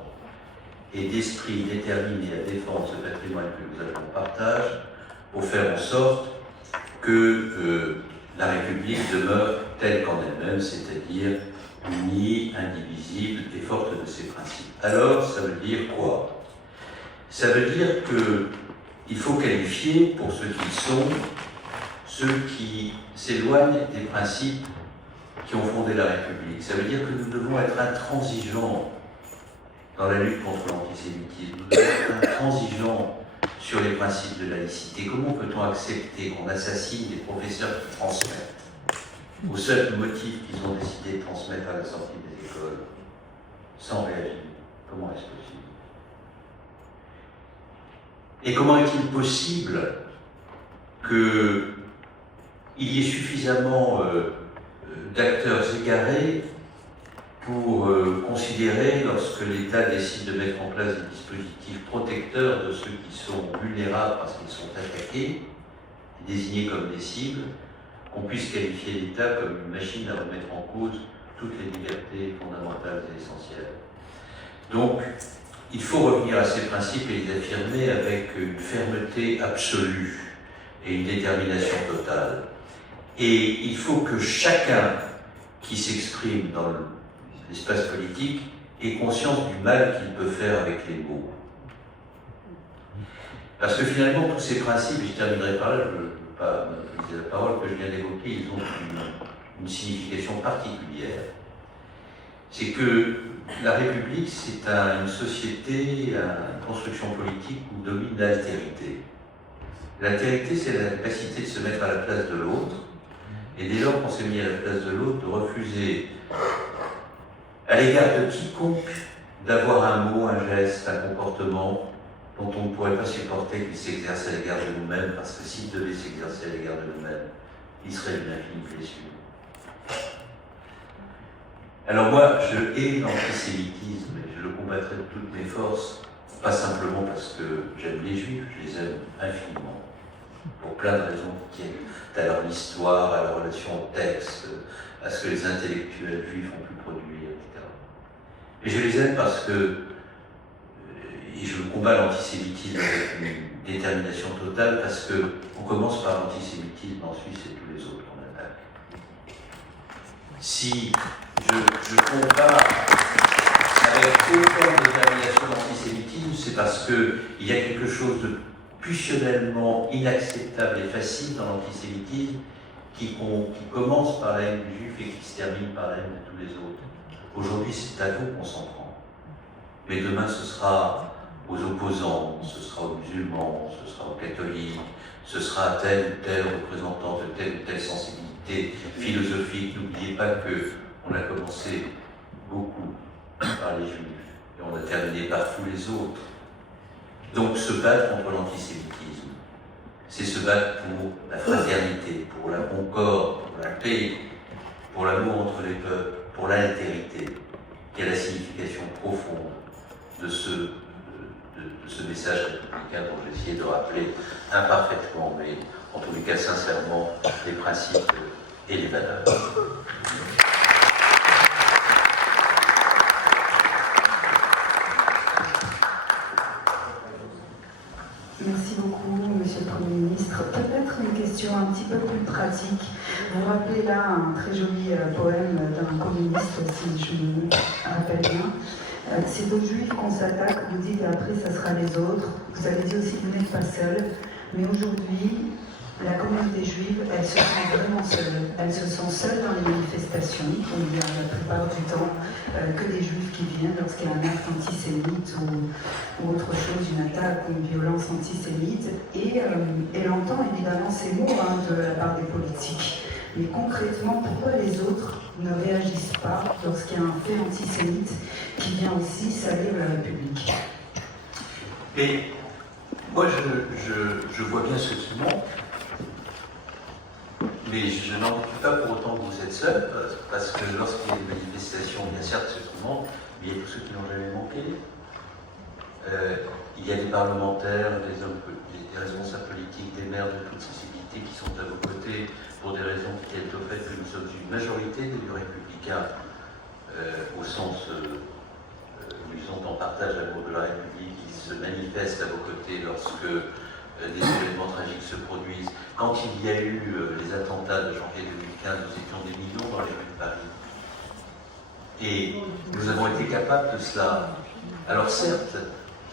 et d'esprits déterminés à défendre ce patrimoine que nous avons en partage pour faire en sorte que la République demeure telle qu'en elle-même, c'est-à-dire unie, indivisible et forte de ses principes. Alors, ça veut dire quoi? Ça veut dire qu'il faut qualifier, pour ceux qui sont, ceux qui s'éloignent des principes qui ont fondé la République. Ça veut dire que nous devons être intransigeants dans la lutte contre l'antisémitisme. Nous devons être intransigeants sur les principes de laïcité. Comment peut-on accepter qu'on assassine des professeurs qui transmettent au seul motif qu'ils ont décidé de transmettre à la sortie des écoles, sans réagir? Comment est-ce possible? Et comment est-il possible qu'il y ait suffisamment d'acteurs égarés pour considérer, lorsque l'État décide de mettre en place des dispositifs protecteurs de ceux qui sont vulnérables parce qu'ils sont attaqués, désignés comme des cibles, qu'on puisse qualifier l'État comme une machine à remettre en cause toutes les libertés fondamentales et essentielles. Donc, il faut revenir à ces principes et les affirmer avec une fermeté absolue et une détermination totale. Et il faut que chacun qui s'exprime dans l'espace politique ait conscience du mal qu'il peut faire avec les mots. Parce que finalement, tous ces principes, et je terminerai par là, je ne veux pas utiliser la parole que je viens d'évoquer, ils ont une signification particulière. C'est que la République, c'est une société, une construction politique où domine l'altérité. L'altérité, c'est la capacité de se mettre à la place de l'autre, et dès lors qu'on s'est mis à la place de l'autre, de refuser à l'égard de quiconque d'avoir un mot, un geste, un comportement dont on ne pourrait pas supporter qu'il s'exerce à l'égard de nous-mêmes, parce que s'il devait s'exercer à l'égard de nous-mêmes, il serait une infinie blessure. Alors moi, je hais l'antisémitisme et je le combattrai de toutes mes forces, pas simplement parce que j'aime les Juifs, je les aime infiniment, pour plein de raisons qui tiennent à leur histoire, à la relation au texte, à ce que les intellectuels juifs ont pu produire, etc. Mais je les aime parce que, et je combats l'antisémitisme avec une détermination totale, parce qu'on commence par l'antisémitisme en Suisse et tous les autres qu'on attaque. Si je combats avec autant de détermination l'antisémitisme, c'est parce qu'il y a quelque chose de pulsionnellement inacceptable et facile dans l'antisémitisme qui commence par la haine du juif et qui se termine par la haine de tous les autres. Aujourd'hui, c'est à vous qu'on s'en prend. Mais demain, ce sera aux opposants, ce sera aux musulmans, ce sera aux catholiques, ce sera à tel ou tel représentant de telle ou telle sensibilité philosophique. N'oubliez pas qu'on a commencé beaucoup par les juifs et on a terminé par tous les autres. Donc se battre contre l'antisémitisme, c'est se battre pour la fraternité, pour la concorde, pour la paix, pour l'amour entre les peuples, pour l'altérité, qui est la signification profonde de ce message républicain dont j'ai essayé de rappeler imparfaitement, mais en tous les cas sincèrement, les principes et les valeurs. Merci beaucoup, Monsieur le Premier ministre. Peut-être une question un petit peu plus pratique. Vous rappelez là un très joli poème d'un communiste, si je me rappelle bien. C'est aux Juifs qu'on s'attaque, vous dites après ça sera les autres. Vous avez dit aussi que vous n'êtes pas seul. Mais aujourd'hui, la communauté juive, elle se sent vraiment seule. Elle se sent seule dans les manifestations. Il y a la plupart du temps que des juifs qui viennent lorsqu'il y a un acte antisémite ou autre chose, une attaque ou une violence antisémite. Et elle entend évidemment ces mots de la part des politiques. Mais concrètement, pourquoi les autres ne réagissent pas lorsqu'il y a un fait antisémite qui vient aussi salir la République? Et moi, je vois bien ce qui monte. Mais je n'en doute pas pour autant que vous êtes seul, parce que lorsqu'il y a une manifestation, il y a certes ceux qui montent, mais il y a tous ceux qui n'ont jamais manqué. Il y a des parlementaires, des responsables politiques, des maires de toutes sensibilités qui sont à vos côtés pour des raisons qui tiennent au fait que nous sommes une majorité d'élus républicains, au sens où ils sont en partage l'amour de la République, ils se manifestent à vos côtés lorsque des événements tragiques se produisent. Quand il y a eu les attentats de janvier 2015, nous étions des millions dans les rues de Paris. Et nous avons été capables de cela. Alors certes,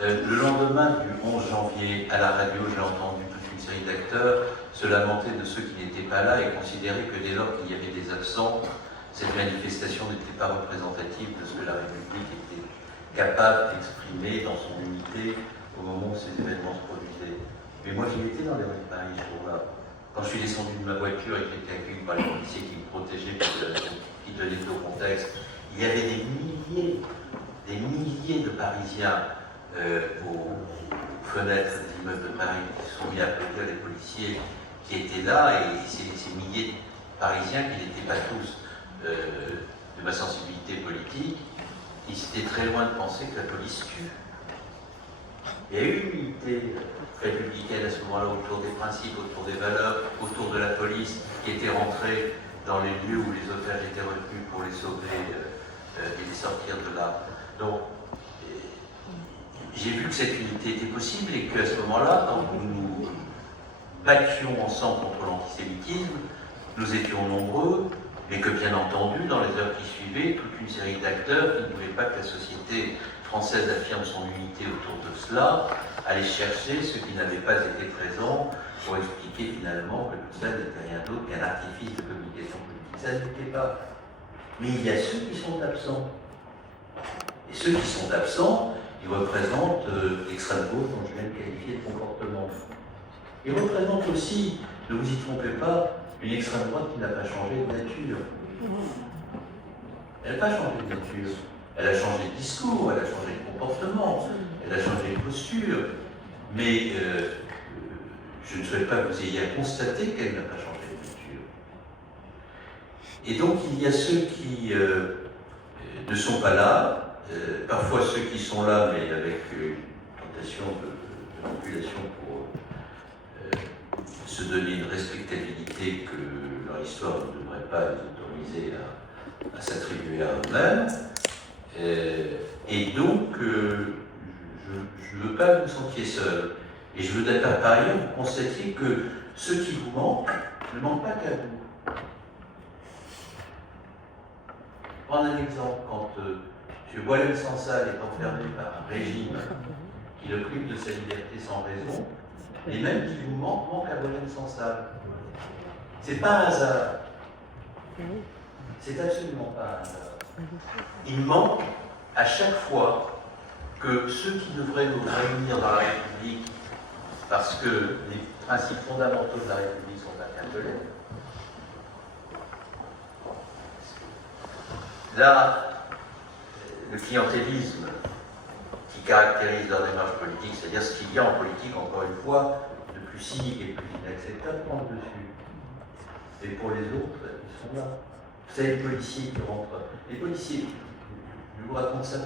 le lendemain du 11 janvier, à la radio, j'ai entendu toute une série d'acteurs se lamenter de ceux qui n'étaient pas là et considérer que dès lors qu'il y avait des absents, cette manifestation n'était pas représentative de ce que la République était capable d'exprimer dans son unité au moment où ces événements se produisaient. Mais moi, j'y étais dans les rues de Paris ce jour-là. Quand je suis descendu de ma voiture et que j'étais accueilli par les policiers qui me protégeaient, qui tenaient au contexte, il y avait des milliers de Parisiens aux fenêtres des immeubles de Paris qui se sont mis à applaudir les policiers qui étaient là, et ces milliers de Parisiens qui n'étaient pas tous de ma sensibilité politique, ils étaient très loin de penser que la police tue. Il y a eu une unité républicaine à ce moment-là autour des principes, autour des valeurs, autour de la police qui était rentrée dans les lieux où les otages étaient retenus pour les sauver et les sortir de là. Donc, j'ai vu que cette unité était possible et qu'à ce moment-là, quand nous battions ensemble contre l'antisémitisme, nous étions nombreux, mais que bien entendu, dans les heures qui suivaient, toute une série d'acteurs qui ne voulaient pas que la société française affirme son unité autour de cela, allaient chercher ceux qui n'avaient pas été présents pour expliquer finalement que tout ça n'était rien d'autre qu'un artifice de communication politique. Ça n'était pas. Mais il y a ceux qui sont absents. Et ceux qui sont absents, ils représentent l'extrême gauche dont je viens de qualifier de comportement. Ils représentent aussi, ne vous y trompez pas, une extrême droite qui n'a pas changé de nature. Elle n'a pas changé de nature. Elle a changé de discours, elle a changé de comportement, elle a changé de posture. Mais je ne souhaite pas que vous ayez à constater qu'elle n'a pas changé de nature. Et donc il y a ceux qui ne sont pas là, parfois ceux qui sont là, mais avec une tentation de manipulation pour se donner une respectabilité que leur histoire ne devrait pas les autoriser à s'attribuer à eux-mêmes. Et donc, je ne veux pas que vous sentiez seul. Et je veux par ailleurs vous constatiez que ceux qui vous manquent ne manquent pas qu'à vous. Prendre un exemple, quand M. Boilem Sansal est enfermé par un régime qui le prive de sa liberté sans raison, les mêmes qui vous manquent à Boilem Sansal. C'est pas un hasard. C'est absolument pas un hasard. Il manque à chaque fois que ceux qui devraient nous réunir dans la République, parce que les principes fondamentaux de la République sont interpellés, là, le clientélisme qui caractérise leur démarche politique, c'est-à-dire ce qu'il y a en politique, encore une fois, de plus cynique et plus inacceptable, prend le dessus. Et pour les autres, ils sont là. Vous savez, les policiers qui rentrent. Les policiers, je vous raconte ça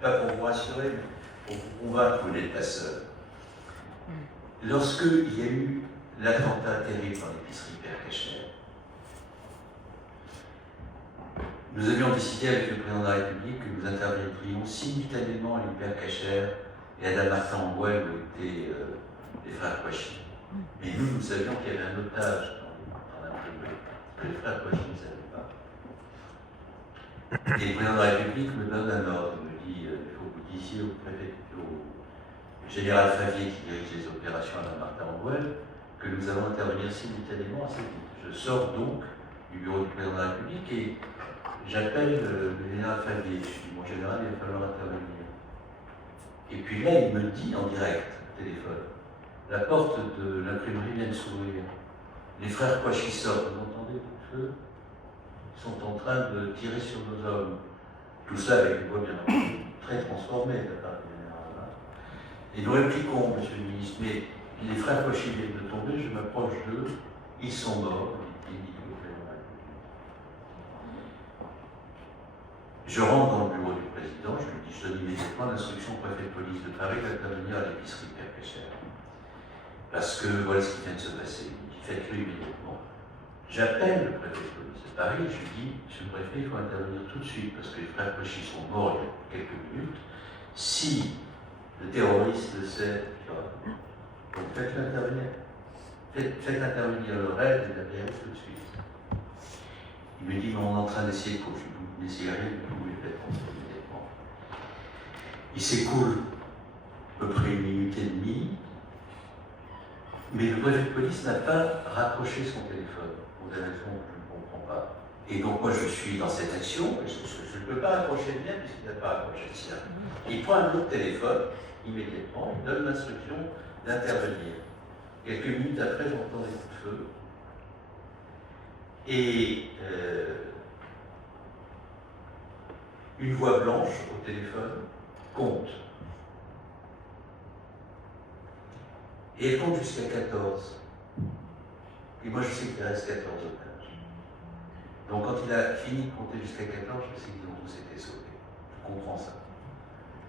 pas pour vous rassurer, mais pour vous convaincre que vous n'êtes pas seul. Lorsqu'il y a eu l'attentat terrible dans l'épicerie Père Cachet, nous avions décidé avec le président de la République que nous interviendrions simultanément à l'Hyper Cacher et à Damartin-en-Gouel où étaient les frères Kouachi. Mais nous savions qu'il y avait un otage dans l'imprimerie, que les frères Kouachi ne savaient pas. Et le président de la République me donne un ordre, il me dit il faut que vous disiez au général Favier qui dirige les opérations à Damartin-en-Gouel que nous allons intervenir simultanément assez vite. Je sors donc du bureau du président de la République et j'appelle le général Favier. Je dis, mon général, il va falloir intervenir. Et puis là, il me dit en direct, au téléphone, la porte de l'imprimerie vient de s'ouvrir. Les frères Kouachi sortent, vous entendez le feu? Ils sont en train de tirer sur nos hommes. Tout ça avec une voix bien entendu, très transformée de la part du général. Et nous répliquons, monsieur le ministre, mais les frères Kouachi viennent de tomber, je m'approche d'eux, ils sont morts. Je rentre dans le bureau du président, je lui dis, je donne immédiatement l'instruction au préfet de police de Paris d'intervenir à l'épicerie Père Cachet. Parce que voilà ce qui vient de se passer. Il dit, faites-le immédiatement. J'appelle le préfet de police de Paris et je lui dis, monsieur le préfet, il faut intervenir tout de suite parce que les frères Kouachi sont morts il y a quelques minutes. Si le terroriste le sait, donc faites-le intervenir. Faites intervenir le reste et la PRS tout de suite. Il me dit, mais on est en train d'essayer de confiner. N'essayez rien du tout, vous les faites immédiatement. Il s'écoule à peu près une minute et demie, mais le préfet de police n'a pas raccroché son téléphone, pour des raisons que je ne comprends pas. Et donc moi je suis dans cette action, je ne peux pas raccrocher le mien puisqu'il n'a pas raccroché le sien. Il prend un autre téléphone, immédiatement, il donne l'instruction d'intervenir. Quelques minutes après, j'entends des coups de feu. Et une voix blanche au téléphone compte. Et elle compte jusqu'à 14. Et moi je sais qu'il reste 14 otages. Donc quand il a fini de compter jusqu'à 14, je me suis dit, ils ont tous été sauvés. Je comprends ça.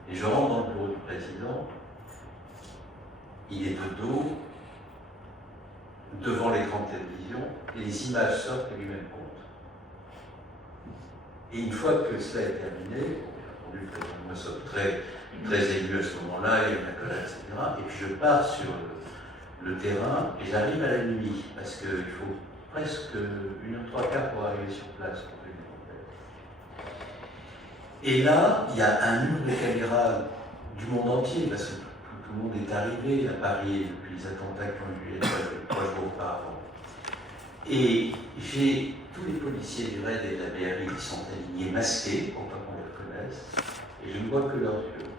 Et je rentre dans le bureau du président, il est de dos, devant l'écran de télévision, et les images sortent et lui-même compte. Et une fois que cela est terminé, le président et moi sommes très émus à ce moment-là, il y a une accolade, etc. Et puis je pars sur le terrain et j'arrive à la nuit, parce qu'il faut presque 1h03 pour arriver sur place. Et là, il y a un mur de caméras du monde entier, parce que tout le monde est arrivé à Paris depuis les attentats qui ont eu lieu 3 jours auparavant. Et j'ai tous les policiers du RAID et de la BRI qui sont alignés, masqués, pour pas qu'on les reconnaisse, et je ne vois que leurs yeux.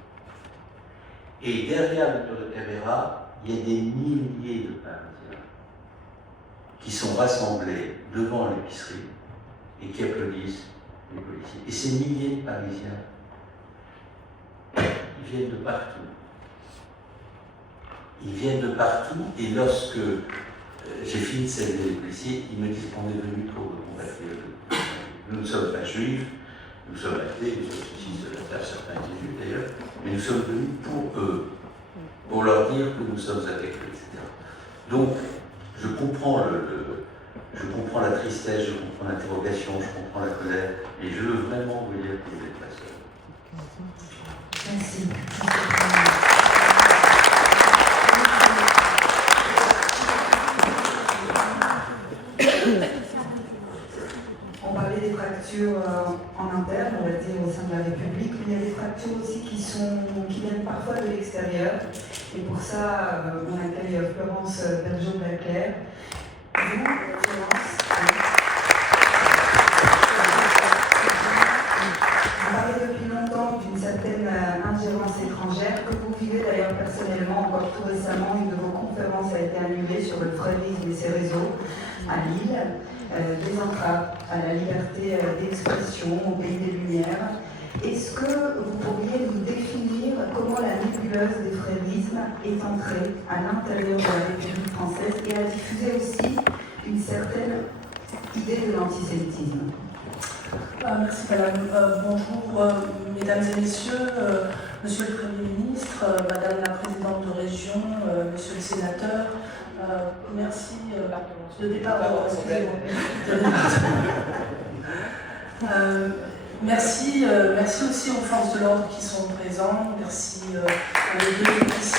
Et derrière le mur de caméra, il y a des milliers de Parisiens qui sont rassemblés devant l'épicerie et qui applaudissent les policiers. Et ces milliers de Parisiens, ils viennent de partout. Ils viennent de partout, et lorsque j'ai fini de saluer les policiers, ils me disent qu'on est venu pour le compatriotes. Nous ne sommes pas juifs, nous sommes athées, nous sommes ici de la table, certains étaient juifs d'ailleurs, mais nous sommes venus pour eux, pour leur dire que nous sommes avec eux, etc. Donc, je comprends la tristesse, je comprends l'interrogation, je comprends la colère, et je veux vraiment vous dire que vous n'êtes pas seul. Merci. On parlait des fractures en interne, on va dire au sein de la République, mais il y a des fractures aussi qui viennent parfois de l'extérieur. Et pour ça, on accueille Florence Bergeau-Baclair. Vous, Florence, vous parlez depuis longtemps d'une certaine ingérence étrangère que vous vivez d'ailleurs personnellement. Encore tout récemment, une de vos conférences a été annulée sur le freudinisme et ses réseaux à Lille. Des entraves à la liberté d'expression au pays des Lumières. Est-ce que vous pourriez nous définir comment la nébuleuse des frérismes est entrée à l'intérieur de la République française et a diffusé aussi une certaine idée de l'antisémitisme? Merci madame. Bonjour mesdames et messieurs, monsieur le Premier ministre, madame la présidente de région, monsieur le sénateur. Merci de départ. Merci aussi aux forces de l'ordre qui sont présentes. Merci aux deux policiers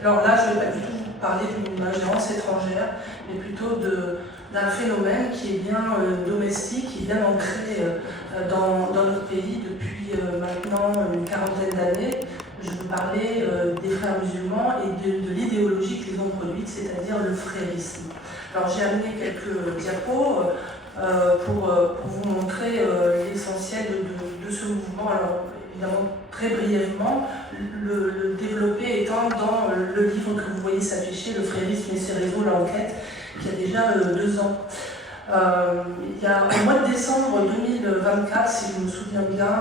alors là, je ne vais pas du tout parler d'une ingérence étrangère, mais plutôt d'un phénomène qui est bien domestique, qui est bien ancré dans notre pays depuis maintenant une quarantaine d'années. Je veux parler des frères musulmans et de l'idéologie qu'ils ont produite, c'est-à-dire le frérisme. Alors j'ai amené quelques diapos pour vous montrer l'essentiel de ce mouvement. Alors évidemment, très brièvement, le développé étant dans le livre que vous voyez s'afficher, Le frérisme et ses réseaux, l'enquête, qui a déjà 2 ans. Il y a au mois de décembre 2024, si je me souviens bien,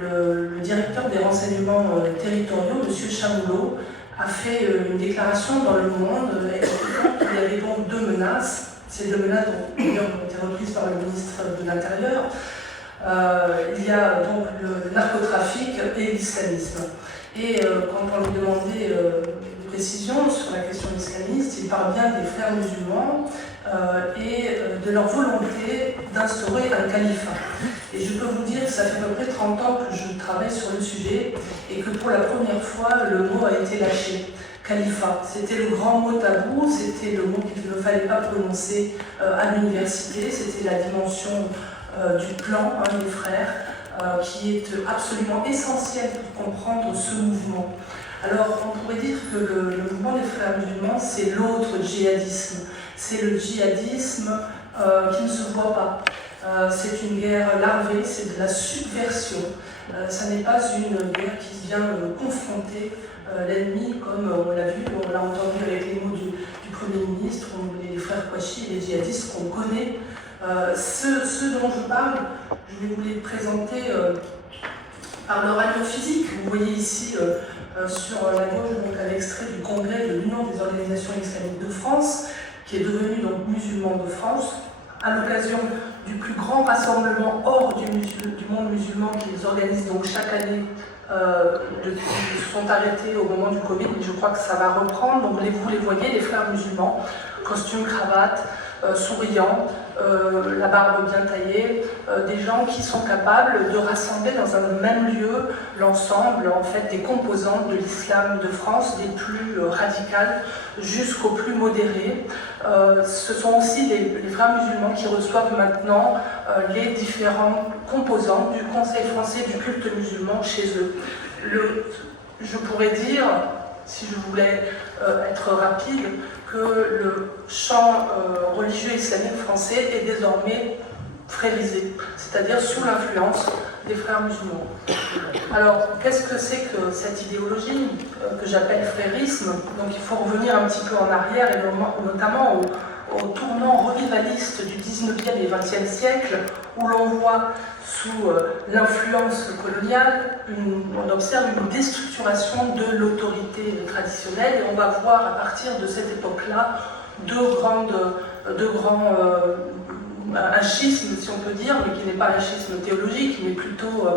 le directeur des renseignements territoriaux, M. Chamoulot, a fait une déclaration dans Le Monde expliquant qu'il y avait donc 2 menaces. Ces 2 menaces ont été reprises par le ministre de l'Intérieur. Il y a donc le narcotrafic et l'islamisme. Et quand on lui demandait des précisions sur la question islamiste, il parle bien des frères musulmans et de leur volonté d'instaurer un califat. Et je peux vous dire que ça fait à peu près 30 ans que je travaille sur le sujet et que pour la première fois, le mot a été lâché. Califat. C'était le grand mot tabou, c'était le mot qu'il ne fallait pas prononcer à l'université, c'était la dimension du clan, des frères, qui est absolument essentiel pour comprendre ce mouvement. Alors, on pourrait dire que le mouvement des frères musulmans, c'est l'autre djihadisme. C'est le djihadisme qui ne se voit pas. C'est une guerre larvée, c'est de la subversion. Ça n'est pas une guerre qui vient confronter l'ennemi, comme on l'a vu, on l'a entendu avec les mots du Premier ministre, les frères Kouachi et les djihadistes qu'on connaît. Ceux dont je parle, je vais vous les présenter par leur allure physique. Vous voyez ici sur la gauche, donc un extrait du congrès de l'Union des organisations islamiques de France, qui est devenu donc Musulmans de France, à l'occasion du plus grand rassemblement hors du monde musulman qu'ils organisent donc chaque année. Ils se sont arrêtés au moment du Covid, mais je crois que ça va reprendre. Donc vous les voyez, les frères musulmans, costume, cravate, souriants, la barbe bien taillée, des gens qui sont capables de rassembler dans un même lieu l'ensemble en fait des composantes de l'islam de France, des plus radicales jusqu'aux plus modérés. Ce sont aussi les frères musulmans qui reçoivent maintenant les différentes composantes du Conseil français du culte musulman chez eux. Je pourrais dire, si je voulais être rapide, que le champ religieux islamique français est désormais frérisé, c'est-à-dire sous l'influence des frères musulmans. Alors, qu'est-ce que c'est que cette idéologie que j'appelle frérisme? Donc il faut revenir un petit peu en arrière, et notamment au tournant revivaliste du 19e et 20e siècle, où l'on voit sous l'influence coloniale, on observe une déstructuration de l'autorité traditionnelle, et on va voir à partir de cette époque-là un schisme, si on peut dire, mais qui n'est pas un schisme théologique, mais plutôt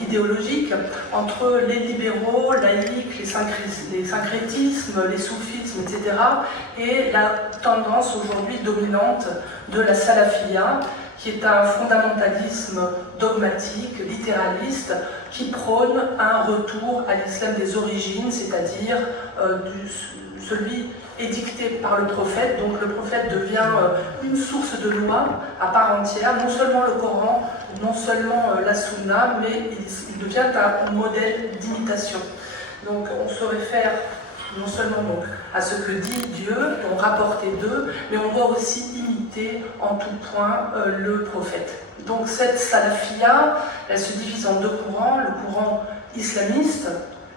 idéologique, entre les libéraux, laïcs, les syncrétismes, les soufismes, etc., et la tendance aujourd'hui dominante de la salafia, qui est un fondamentalisme dogmatique, littéraliste, qui prône un retour à l'islam des origines, c'est-à-dire celui édicté par le prophète. Donc le prophète devient une source de loi à part entière, non seulement le Coran, non seulement la Sunna, mais il devient un modèle d'imitation. Donc on se réfère non seulement donc à ce que dit Dieu, on rapportait d'eux, mais on doit aussi imiter en tout point le prophète. Donc cette salafia, elle se divise en deux courants, le courant islamiste,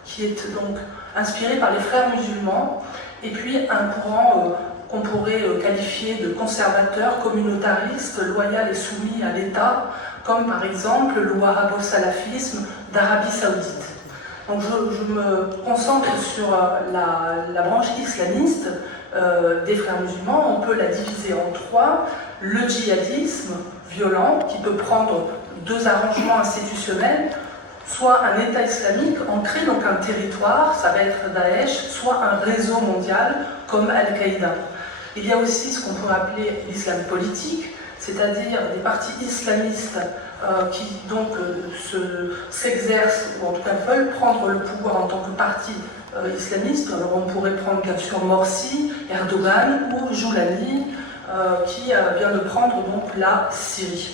qui est donc inspiré par les frères musulmans, et puis un courant qu'on pourrait qualifier de conservateur, communautariste, loyal et soumis à l'État, comme par exemple le wahhabo-salafisme d'Arabie Saoudite. Donc je me concentre sur la branche islamiste des frères musulmans. On peut la diviser en trois. Le djihadisme violent, qui peut prendre deux arrangements institutionnels, soit un État islamique ancré, donc un territoire, ça va être Daesh, soit un réseau mondial comme Al-Qaïda. Il y a aussi ce qu'on pourrait appeler l'islam politique, c'est-à-dire des partis islamistes qui donc s'exercent, ou en tout cas veulent prendre le pouvoir en tant que parti islamiste. Alors on pourrait prendre bien sûr Morsi, Erdogan ou Joulani, qui vient de prendre donc la Syrie.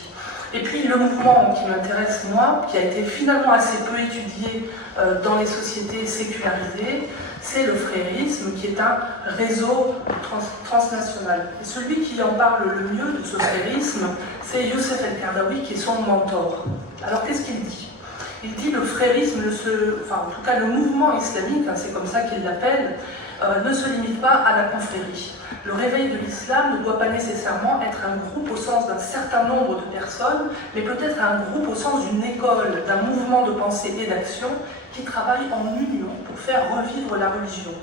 Et puis le mouvement qui m'intéresse moi, qui a été finalement assez peu étudié dans les sociétés sécularisées, c'est le frérisme, qui est un réseau transnational. Et celui qui en parle le mieux de ce frérisme, c'est Youssef El-Qaradawi, qui est son mentor. Alors qu'est-ce qu'il dit? Il dit le frérisme, en tout cas le mouvement islamique, hein, c'est comme ça qu'il l'appelle, ne se limite pas à la confrérie. Le réveil de l'islam ne doit pas nécessairement être un groupe au sens d'un certain nombre de personnes, mais peut-être un groupe au sens d'une école, d'un mouvement de pensée et d'action qui travaille en union pour faire revivre la religion.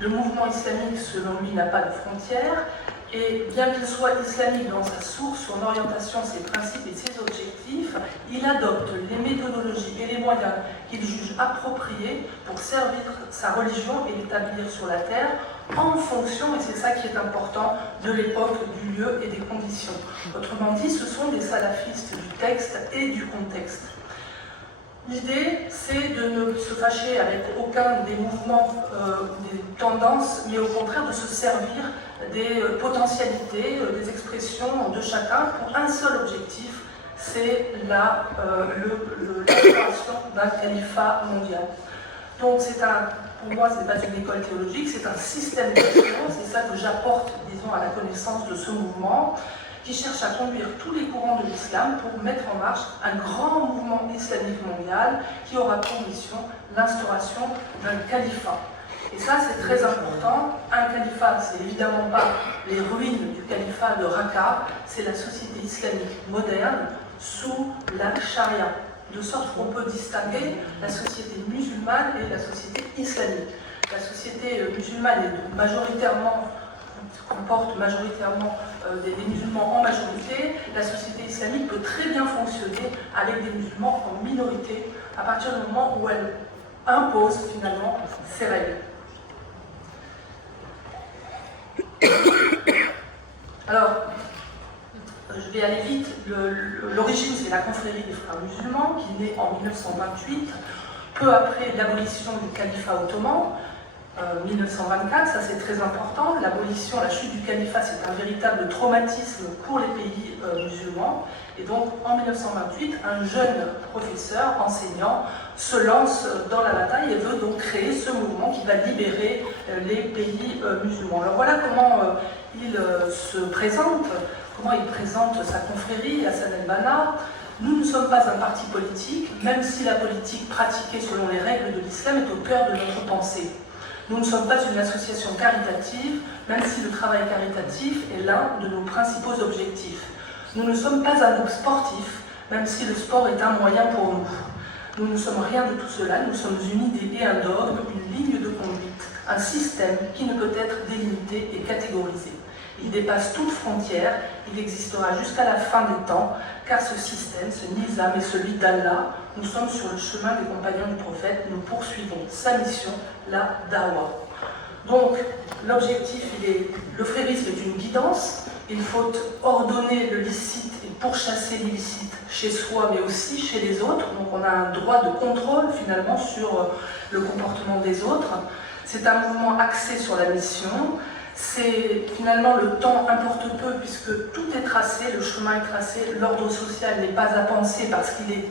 Le mouvement islamique, selon lui, n'a pas de frontières, et bien qu'il soit islamique dans sa source, son orientation, ses principes et ses objectifs, il adopte les méthodologies et les moyens qu'il juge appropriés pour servir sa religion et l'établir sur la terre en fonction, et c'est ça qui est important, de l'époque, du lieu et des conditions. Autrement dit, ce sont des salafistes du texte et du contexte. L'idée, c'est de ne se fâcher avec aucun des mouvements, des tendances, mais au contraire de se servir des potentialités, des expressions de chacun pour un seul objectif, c'est l'instauration d'un califat mondial. Donc pour moi, ce n'est pas une école théologique, c'est un système d'action, c'est ça que j'apporte, disons, à la connaissance de ce mouvement, qui cherche à conduire tous les courants de l'islam pour mettre en marche un grand mouvement islamique mondial qui aura pour mission l'instauration d'un califat. Et ça, c'est très important. Un califat, c'est évidemment pas les ruines du califat de Raqqa, c'est la société islamique moderne sous la charia. de sorte qu'on peut distinguer la société musulmane et la société islamique. La société musulmane est comporte majoritairement des musulmans en majorité. La société islamique peut très bien fonctionner avec des musulmans en minorité à partir du moment où elle impose finalement ses règles. Alors, je vais aller vite. L'origine, c'est la confrérie des frères musulmans qui naît en 1928, peu après l'abolition du califat ottoman. 1924, ça c'est très important. L'abolition, la chute du califat, c'est un véritable traumatisme pour les pays musulmans. Et donc, en 1928, un jeune professeur, enseignant, se lance dans la bataille et veut donc créer ce mouvement qui va libérer les pays musulmans. Alors voilà comment il se présente, comment il présente sa confrérie, Hassan el-Banna. Nous ne sommes pas un parti politique, même si la politique pratiquée selon les règles de l'islam est au cœur de notre pensée. Nous ne sommes pas une association caritative, même si le travail caritatif est l'un de nos principaux objectifs. Nous ne sommes pas un groupe sportif, même si le sport est un moyen pour nous. Nous ne sommes rien de tout cela, nous sommes une idée et un dogme, une ligne de conduite, un système qui ne peut être délimité et catégorisé. Il dépasse toute frontière, il existera jusqu'à la fin des temps, car ce système, ce nizam est celui d'Allah. Nous sommes sur le chemin des compagnons du prophète, nous poursuivons sa mission, la dawa. Donc, l'objectif, le frérisme est une guidance, il faut ordonner le licite et pourchasser l'illicite chez soi, mais aussi chez les autres. Donc on a un droit de contrôle finalement sur le comportement des autres. C'est un mouvement axé sur la mission. C'est finalement le temps importe peu puisque tout est tracé, le chemin est tracé, l'ordre social n'est pas à penser parce qu'il est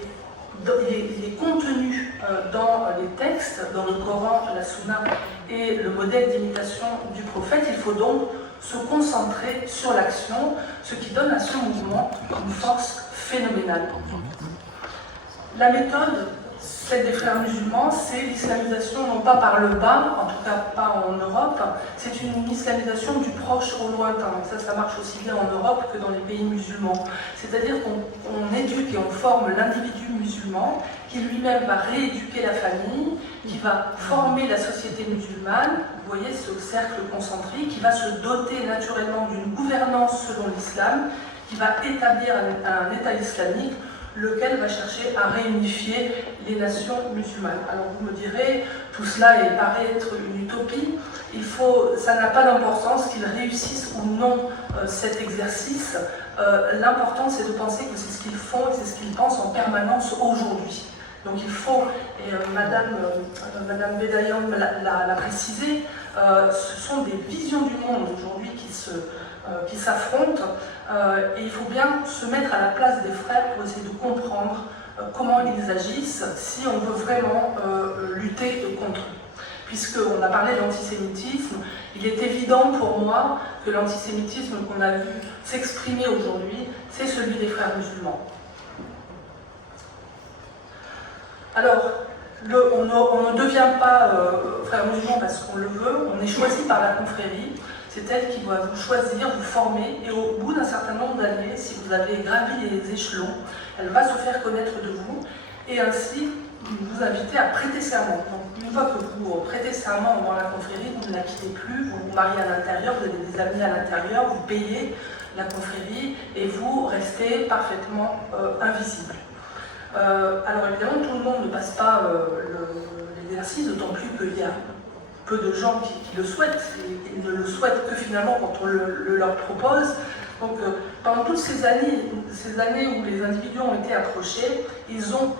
contenu dans les textes, dans le Coran, la Sunna et le modèle d'imitation du prophète. Il faut donc se concentrer sur l'action, ce qui donne à ce mouvement une force phénoménale. La méthode, celle des frères musulmans, c'est l'islamisation non pas par le bas, en tout cas pas en Europe, c'est une islamisation du proche au lointain. Ça marche aussi bien en Europe que dans les pays musulmans. C'est-à-dire qu'on éduque et on forme l'individu musulman qui lui-même va rééduquer la famille, qui va former la société musulmane, vous voyez ce cercle concentrique, qui va se doter naturellement d'une gouvernance selon l'islam, qui va établir un État islamique, lequel va chercher à réunifier les nations musulmanes. Alors vous me direz, tout cela paraît être une utopie, ça n'a pas d'importance qu'ils réussissent ou non cet exercice. L'important c'est de penser que c'est ce qu'ils font et c'est ce qu'ils pensent en permanence aujourd'hui. Donc il faut, et Madame Bedayan l'a précisé, ce sont des visions du monde aujourd'hui qui s'affrontent et il faut bien se mettre à la place des frères pour essayer de comprendre comment ils agissent si on veut vraiment lutter contre eux. Puisqu'on a parlé d'antisémitisme, il est évident pour moi que l'antisémitisme qu'on a vu s'exprimer aujourd'hui, c'est celui des frères musulmans. Alors, on ne devient pas frère musulman parce qu'on le veut, on est choisi par la confrérie, c'est elle qui va vous choisir, vous former, et au bout d'un certain nombre d'années, si vous avez gravi les échelons, elle va se faire connaître de vous, et ainsi vous inviter à prêter serment. Donc, une fois que vous prêtez serment dans la confrérie, vous ne la quittez plus, vous vous mariez à l'intérieur, vous avez des amis à l'intérieur, vous payez la confrérie, et vous restez parfaitement invisible. Alors évidemment, tout le monde ne passe pas l'exercice, d'autant plus qu'il y a peu de gens qui le souhaitent, et ils ne le souhaitent que finalement quand on le leur propose. Donc pendant toutes ces années où les individus ont été approchés, ils ont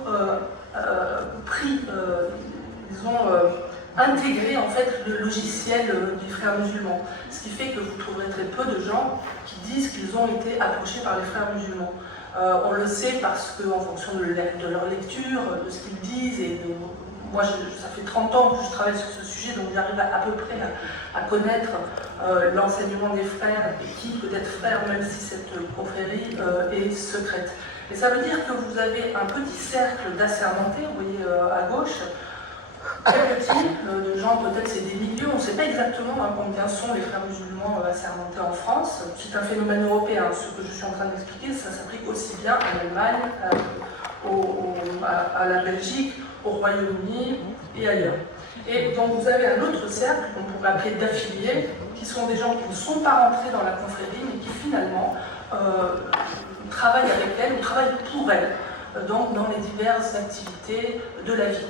intégré en fait le logiciel des frères musulmans. Ce qui fait que vous trouverez très peu de gens qui disent qu'ils ont été approchés par les frères musulmans. On le sait parce qu'en fonction de leur lecture, de ce qu'ils disent, et moi ça fait 30 ans que je travaille sur ce sujet, donc j'arrive à peu près à connaître l'enseignement des frères, et qui peut être frère même si cette confrérie est secrète. Et ça veut dire que vous avez un petit cercle d'assermentés, vous voyez à gauche, quelques types de gens, peut-être c'est des milliers, on ne sait pas exactement combien sont les frères musulmans assermentés en France. C'est un phénomène européen, ce que je suis en train d'expliquer, ça s'applique aussi bien en Allemagne, à la Belgique, au Royaume-Uni et ailleurs. Et donc vous avez un autre cercle, qu'on pourrait appeler d'affiliés, qui sont des gens qui ne sont pas rentrés dans la confrérie, mais qui finalement travaillent avec elle ou travaillent pour elle, donc dans les diverses activités de la vie.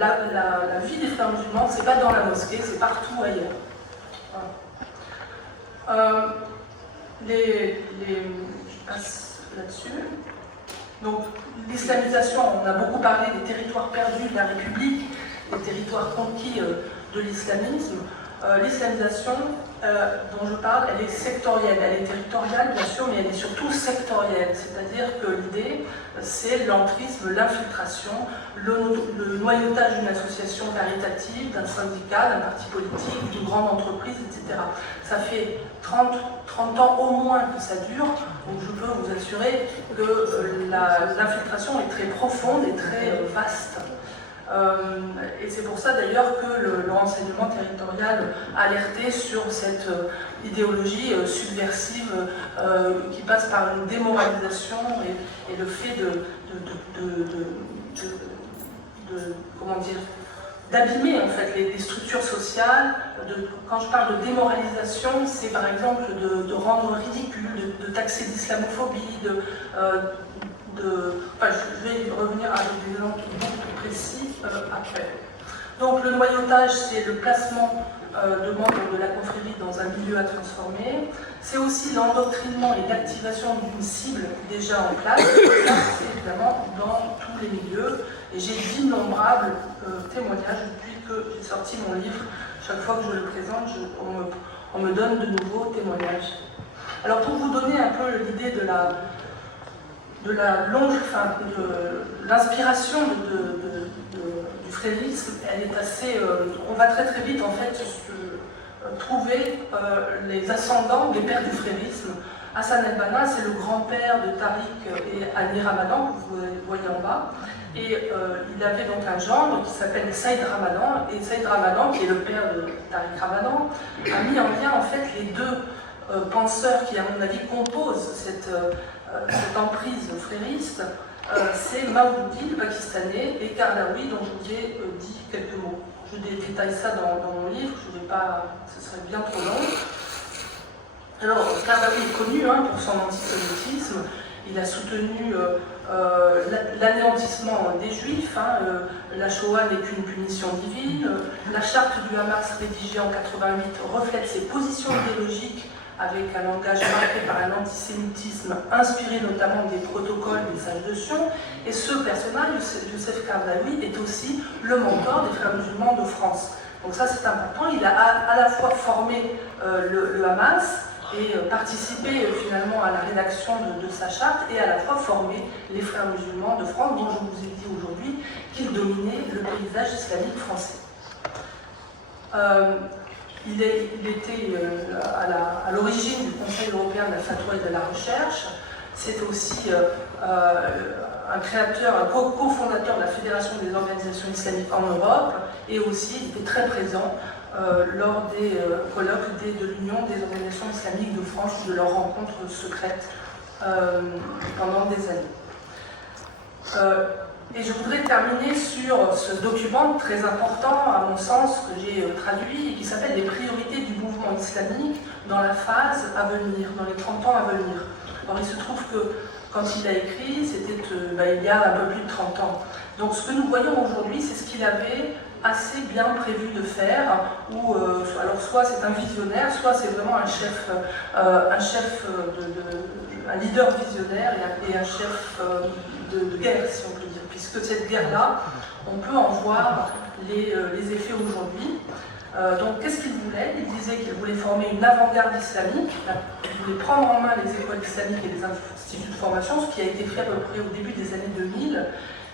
La vie des frères musulmans, c'est pas dans la mosquée, c'est partout ailleurs. Voilà. Je passe là-dessus. Donc l'islamisation, on a beaucoup parlé des territoires perdus de la République, des territoires conquis de l'islamisme. L'islamisation dont je parle, elle est sectorielle, elle est territoriale bien sûr, mais elle est surtout sectorielle, c'est-à-dire que l'idée c'est l'entrisme, l'infiltration, le noyautage d'une association caritative, d'un syndicat, d'un parti politique, d'une grande entreprise, etc. Ça fait 30 ans au moins que ça dure, donc je peux vous assurer que l'infiltration est très profonde et très vaste. Et c'est pour ça d'ailleurs que le renseignement territorial a alerté sur cette idéologie subversive qui passe par une démoralisation et le fait comment dire, d'abîmer en fait les structures sociales. Quand je parle de démoralisation, c'est par exemple de rendre ridicule, de taxer d'islamophobie, je vais revenir avec des exemples beaucoup plus précis après. Donc le noyautage, c'est le placement de membres de la confrérie dans un milieu à transformer. C'est aussi l'endoctrinement et l'activation d'une cible déjà en place. Ça, c'est évidemment dans tous les milieux. Et j'ai d'innombrables témoignages depuis que j'ai sorti mon livre. Chaque fois que je le présente, on me donne de nouveaux témoignages. Alors pour vous donner un peu l'idée de l'inspiration du frérisme, elle est assez. On va très très vite en fait trouver les ascendants, les pères du frérisme. Hassan el-Banna, c'est le grand-père de Tariq et Annie Ramadan, que vous voyez en bas. Et il avait donc un gendre qui s'appelle Saïd Ramadan, et Saïd Ramadan, qui est le père de Tariq Ramadan, a mis en lien en fait les deux penseurs qui, à mon avis, composent cette emprise frériste. C'est Maoudoudi, le Pakistanais, et Kardawi, dont je vous ai dit quelques mots. Je détaille ça dans mon livre, je vais pas, ce serait bien trop long. Alors, Kardawi est connu pour son antisémitisme. Il a soutenu l'anéantissement des Juifs, la Shoah n'est qu'une punition divine. La charte du Hamas rédigée en 88 reflète ses positions idéologiques avec un langage marqué par un antisémitisme inspiré notamment des protocoles des sages de Sion. Et ce personnage, Youssef Kardawi, est aussi le mentor des frères musulmans de France. Donc ça c'est important, il a à la fois formé le Hamas et participé finalement à la rédaction de sa charte, et à la fois formé les frères musulmans de France, dont je vous ai dit aujourd'hui qu'ils dominaient le paysage islamique français. Il était à l'origine du Conseil européen de la fatwa et de la recherche. C'est aussi un créateur, un cofondateur de la Fédération des organisations islamiques en Europe, et aussi il était très présent lors des colloques de l'Union des organisations islamiques de France, ou de leurs rencontres secrètes pendant des années. Et je voudrais terminer sur ce document très important, à mon sens, que j'ai traduit, et qui s'appelle « Les priorités du mouvement islamique dans la phase à venir, dans les 30 ans à venir ». Alors il se trouve que quand il l'a écrit, c'était il y a un peu plus de 30 ans. Donc ce que nous voyons aujourd'hui, c'est ce qu'il avait assez bien prévu de faire, ou alors soit c'est un visionnaire, soit c'est vraiment un leader visionnaire et un chef de guerre, si on peut dire, puisque cette guerre-là, on peut en voir les effets aujourd'hui. Donc qu'est-ce qu'il voulait? Il disait qu'il voulait former une avant-garde islamique, il voulait prendre en main les écoles islamiques et les instituts de formation, ce qui a été fait à peu près au début des années 2000.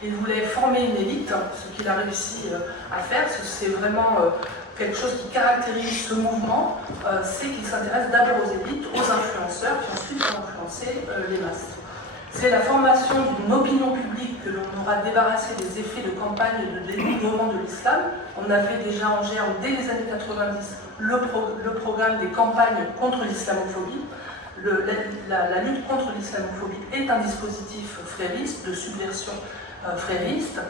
Il voulait former une élite, ce qu'il a réussi à faire, c'est vraiment quelque chose qui caractérise ce mouvement, c'est qu'il s'intéresse d'abord aux élites, aux influenceurs, qui ensuite vont influencer les masses. C'est la formation d'une opinion publique que l'on aura débarrassé des effets de campagne et de dénigrement de l'islam. On avait déjà en germe, dès les années 90, le programme des campagnes contre l'islamophobie. la lutte contre l'islamophobie est un dispositif frériste, de subversion frériste.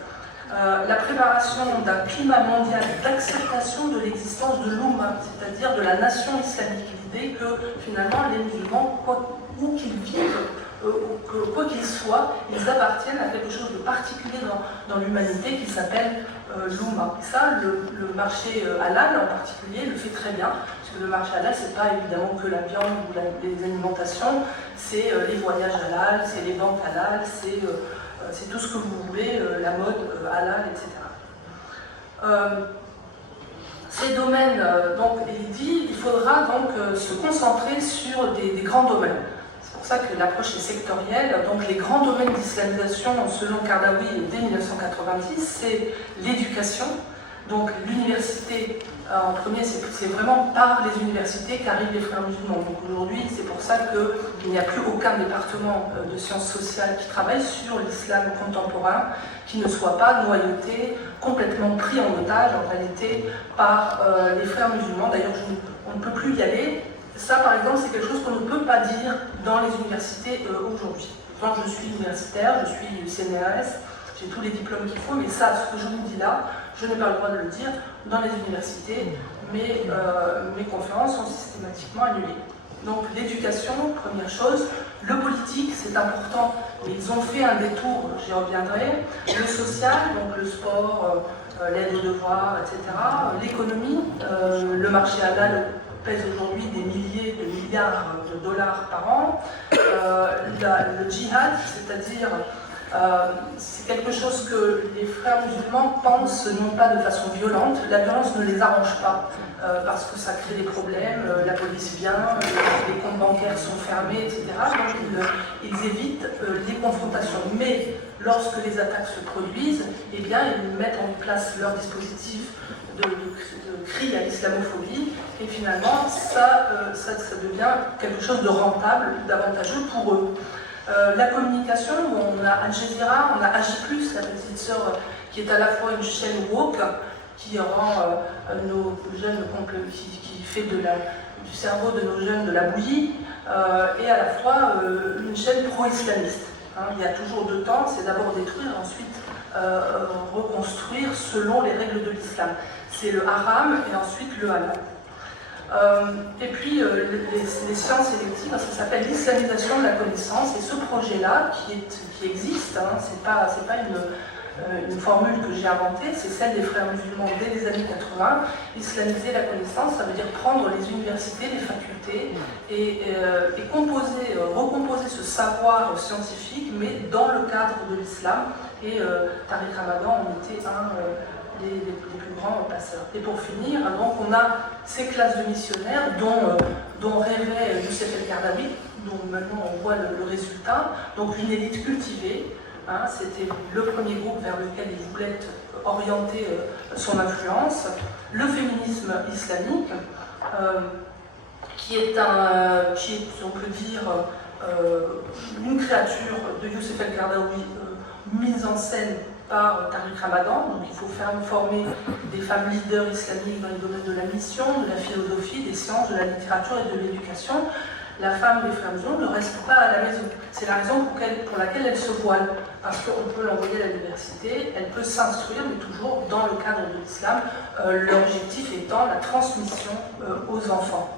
La préparation d'un climat mondial d'acceptation de l'existence de l'Oumma, c'est-à-dire de la nation islamique. L'idée que finalement les musulmans, où qu'ils vivent, quoi qu'ils soient, ils appartiennent à quelque chose de particulier dans l'humanité qui s'appelle l'Oumma. Et ça, le marché halal en particulier le fait très bien, parce que le marché halal, c'est pas évidemment que la viande ou les alimentations, c'est les voyages halal, c'est les banques halal, c'est tout ce que vous voulez, la mode halal, etc. Ces domaines, donc, il dit, il faudra donc se concentrer sur des grands domaines. C'est pour ça que l'approche est sectorielle. Donc les grands domaines d'islamisation, selon Kardawi, dès 1990, c'est l'éducation. Donc l'université, en premier, c'est vraiment par les universités qu'arrivent les frères musulmans. Donc aujourd'hui, c'est pour ça qu'il n'y a plus aucun département de sciences sociales qui travaille sur l'islam contemporain, qui ne soit pas noyauté, complètement pris en otage en réalité par les frères musulmans. D'ailleurs, on ne peut plus y aller. Ça, par exemple, c'est quelque chose qu'on ne peut pas dire dans les universités aujourd'hui. Quand je suis universitaire, je suis CNRS, j'ai tous les diplômes qu'il faut, mais ça, ce que je vous dis là, je n'ai pas le droit de le dire dans les universités. Mes conférences sont systématiquement annulées. Donc l'éducation, première chose. Le politique, c'est important, mais ils ont fait un détour, j'y reviendrai. Le social, donc le sport, l'aide aux devoirs, etc. L'économie, le marché halal pèse aujourd'hui des milliers de milliards de dollars par an. Le djihad, c'est-à-dire c'est quelque chose que les frères musulmans pensent non pas de façon violente, la violence ne les arrange pas parce que ça crée des problèmes, la police vient, les comptes bancaires sont fermés, etc. Donc ils évitent les confrontations. Mais lorsque les attaques se produisent, eh bien, ils mettent en place leur dispositif de cri à l'islamophobie et finalement ça devient quelque chose de rentable, d'avantageux pour eux. La communication, on a Al Jazeera, on a AJ+, la petite sœur qui est à la fois une chaîne woke qui rend nos jeunes, qui fait du cerveau de nos jeunes de la bouillie, et à la fois une chaîne pro-islamiste. Il y a toujours deux temps, c'est d'abord détruire, ensuite reconstruire selon les règles de l'islam. C'est le haram et ensuite le halal. Et puis les sciences électives, ça s'appelle l'islamisation de la connaissance, et ce projet-là qui existe, c'est pas une formule que j'ai inventée, c'est celle des frères musulmans dès les années 80. Islamiser la connaissance, ça veut dire prendre les universités, les facultés et recomposer ce savoir scientifique, mais dans le cadre de l'islam. Et Tariq Ramadan en était un des plus grands passeurs. Et pour finir, donc on a ces classes de missionnaires dont rêvait Youssef El-Kardawi, dont maintenant on voit le résultat. Donc une élite cultivée, c'était le premier groupe vers lequel il voulait orienter son influence. Le féminisme islamique, qui est, on peut dire, une créature de Youssef El-Kardawi mise en scène par Tariq Ramadan. Donc il faut former des femmes leaders islamiques dans les domaines de la mission, de la philosophie, des sciences, de la littérature et de l'éducation. La femme des frères musulmans ne reste pas à la maison. C'est la raison pour laquelle elle se voile, parce qu'on peut l'envoyer à l'université, elle peut s'instruire, mais toujours dans le cadre de l'islam, l'objectif étant la transmission aux enfants.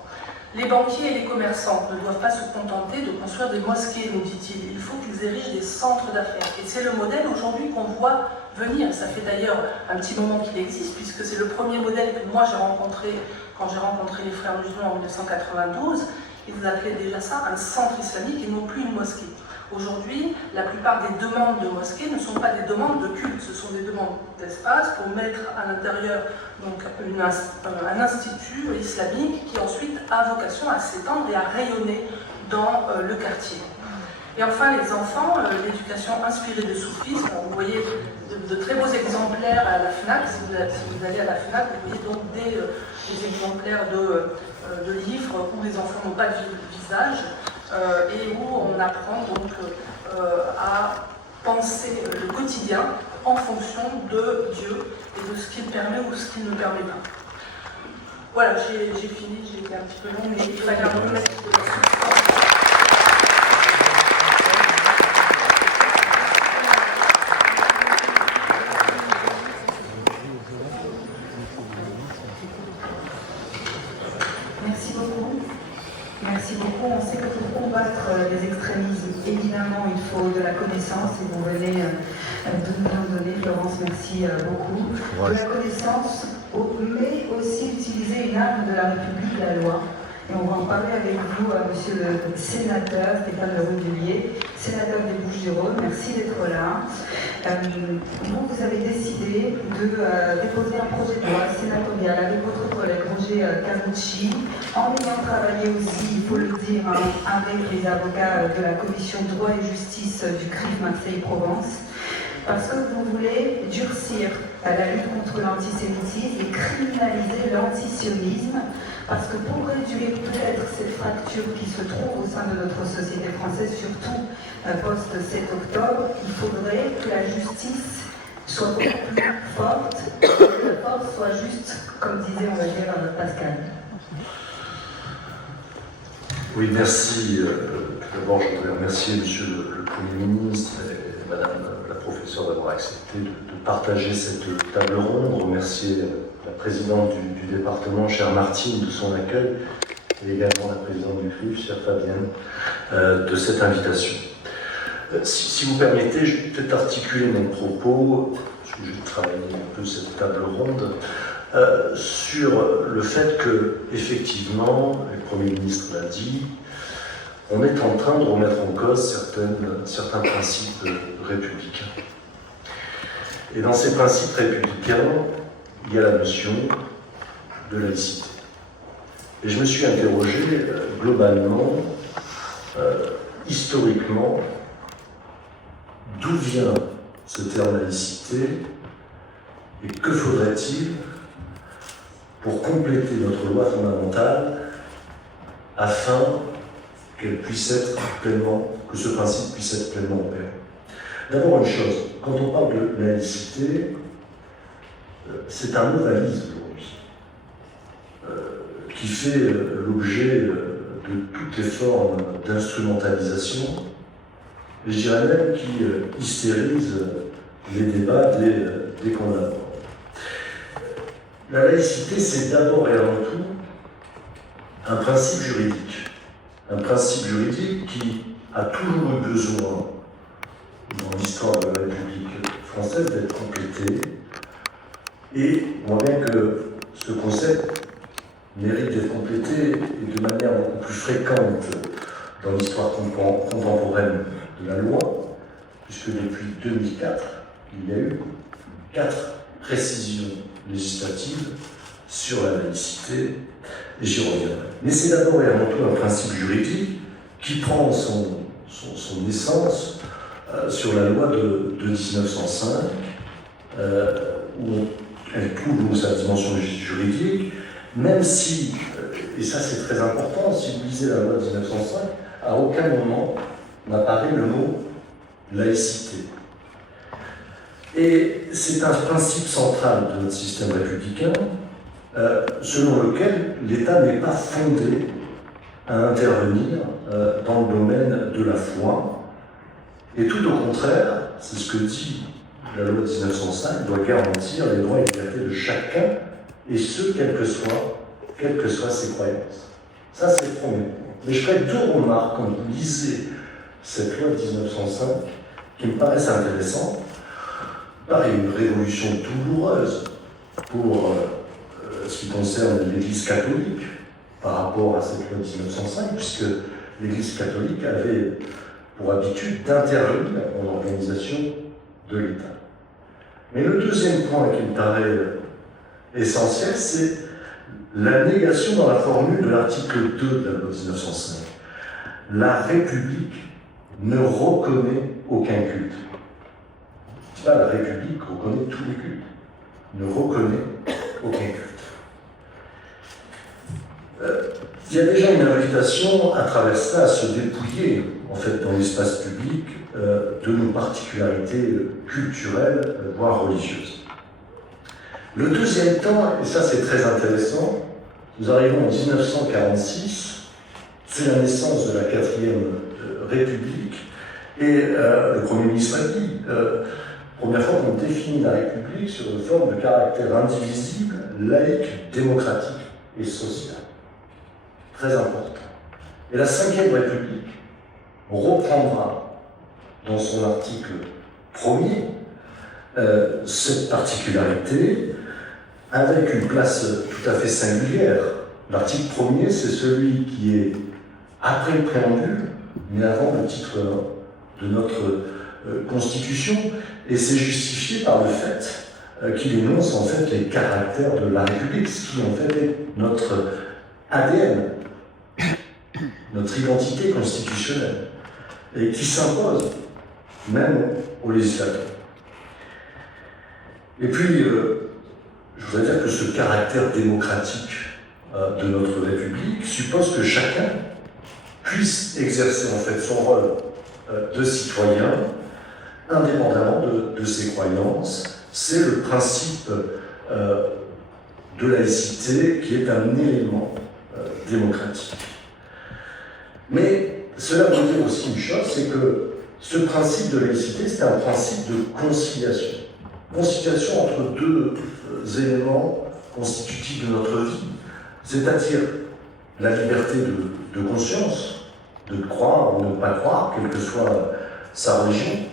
Les banquiers et les commerçants ne doivent pas se contenter de construire des mosquées, nous dit-il. Il faut qu'ils érigent des centres d'affaires. Et c'est le modèle aujourd'hui qu'on voit venir. Ça fait d'ailleurs un petit moment qu'il existe, puisque c'est le premier modèle que moi j'ai rencontré quand j'ai rencontré les frères musulmans en 1992. Ils appelaient déjà ça un centre islamique et non plus une mosquée. Aujourd'hui, la plupart des demandes de mosquées ne sont pas des demandes de culte, ce sont des demandes d'espace pour mettre à l'intérieur donc un institut islamique qui ensuite a vocation à s'étendre et à rayonner dans le quartier. Et enfin, les enfants, l'éducation inspirée de soufisme. Vous voyez de très beaux exemplaires à la FNAC. Si vous allez à la FNAC, vous voyez donc des exemplaires de livres où les enfants n'ont pas de visage et où on apprend donc à penser le quotidien en fonction de Dieu et de ce qu'il permet ou ce qu'il ne permet pas. Voilà, j'ai fini, j'ai été un petit peu long, mais il fallait un peu mettre de la substance. faut de la connaissance et vous venez de nous en donner. Florence, merci beaucoup. De la connaissance, mais aussi utiliser une arme de la République, la loi. Et on va en parler avec vous, monsieur le sénateur Stéphane Le Rudulier, sénateur des Bouches-du-Rhône. Merci d'être là. Vous avez décidé de déposer un projet de loi sénatorial avec votre collègue Roger Carucci, en ayant travaillé aussi, il faut le dire, avec les avocats de la commission droit et justice du CRIF Marseille-Provence, parce que vous voulez durcir la lutte contre l'antisémitisme et criminaliser l'antisionisme, parce que pour réduire peut-être cette fracture qui se trouve au sein de notre société française, surtout post-7 octobre, il faudrait que la justice soit beaucoup plus forte, et que la force soit juste, comme disait, on va dire, Pascal. Oui, merci. D'abord, je voudrais remercier Monsieur le Premier ministre et Madame la professeure d'avoir accepté de partager cette table ronde, remercier la présidente du département, chère Martine, de son accueil, et également la présidente du CRIF, chère Fabienne, de cette invitation. Si vous permettez, je vais peut-être articuler mon propos, parce que j'ai travaillé un peu cette table ronde, sur le fait que, effectivement, le Premier ministre l'a dit, on est en train de remettre en cause certains principes républicains. Et dans ces principes républicains, il y a la notion de laïcité. Et je me suis interrogé globalement, historiquement, d'où vient ce terme laïcité et que faudrait-il pour compléter notre loi fondamentale afin qu'elle puisse être pleinement, que ce principe puisse être pleinement opéré. D'abord une chose, quand on parle de laïcité, c'est un mot valise aujourd'hui, qui fait l'objet de toutes les formes d'instrumentalisation, et je dirais même qui hystérise les débats dès qu'on l'aborde. La laïcité, c'est d'abord et avant tout un principe juridique. Un principe juridique qui a toujours eu besoin, dans l'histoire de la République française, d'être complété. Et on voit bien que ce concept mérite d'être complété et de manière beaucoup plus fréquente dans l'histoire contemporaine de la loi, puisque depuis 2004, il y a eu 4 précisions législatives sur la laïcité, et j'y reviendrai. Mais c'est d'abord et avant tout un principe juridique qui prend son essence sur la loi de 1905, où elle trouve sa dimension juridique, même si, et ça c'est très important, si vous lisez la loi de 1905, à aucun moment n'apparaît le mot laïcité. Et c'est un principe central de notre système républicain, selon lequel l'État n'est pas fondé à intervenir dans le domaine de la foi, et tout au contraire, c'est ce que dit la loi de 1905, doit garantir les droits et libertés de chacun, et ce, quelles que soient ses croyances. Ça, c'est le premier point. Mais je ferai 2 remarques quand vous lisez cette loi de 1905 qui me paraissent intéressantes. Pareil, une révolution douloureuse pour ce qui concerne l'Église catholique par rapport à cette loi de 1905, puisque l'Église catholique avait pour habitude d'intervenir dans l'organisation de l'État. Mais le deuxième point qui me paraît essentiel, c'est la négation dans la formule de l'article 2 de la loi de 1905. La République ne reconnaît aucun culte. C'est pas la République reconnaît tous les cultes, ne reconnaît aucun culte. Il y a déjà une invitation à travers cela à se dépouiller, en fait, dans l'espace public, de nos particularités culturelles, voire religieuses. Le deuxième temps, et ça c'est très intéressant, nous arrivons en 1946, c'est la naissance de la 4e République, et le Premier ministre a dit, première fois qu'on définit la République sur une forme de caractère indivisible, laïque, démocratique et social. Très important. Et la 5e République reprendra dans son article 1er cette particularité avec une place tout à fait singulière. L'article 1er, c'est celui qui est après le préambule, mais avant le titre 1 de notre Constitution, et c'est justifié par le fait qu'il énonce en fait les caractères de la République, ce qui en fait est notre ADN, notre identité constitutionnelle, et qui s'impose même aux législateurs. Et puis, je voudrais dire que ce caractère démocratique de notre République suppose que chacun puisse exercer en fait son rôle de citoyen indépendamment de ses croyances. C'est le principe de laïcité qui est un élément démocratique. Mais cela veut dire aussi une chose, c'est que ce principe de laïcité, c'est un principe de conciliation. Conciliation entre deux éléments constitutifs de notre vie, c'est-à-dire la liberté de conscience, de croire ou ne pas croire, quelle que soit sa religion.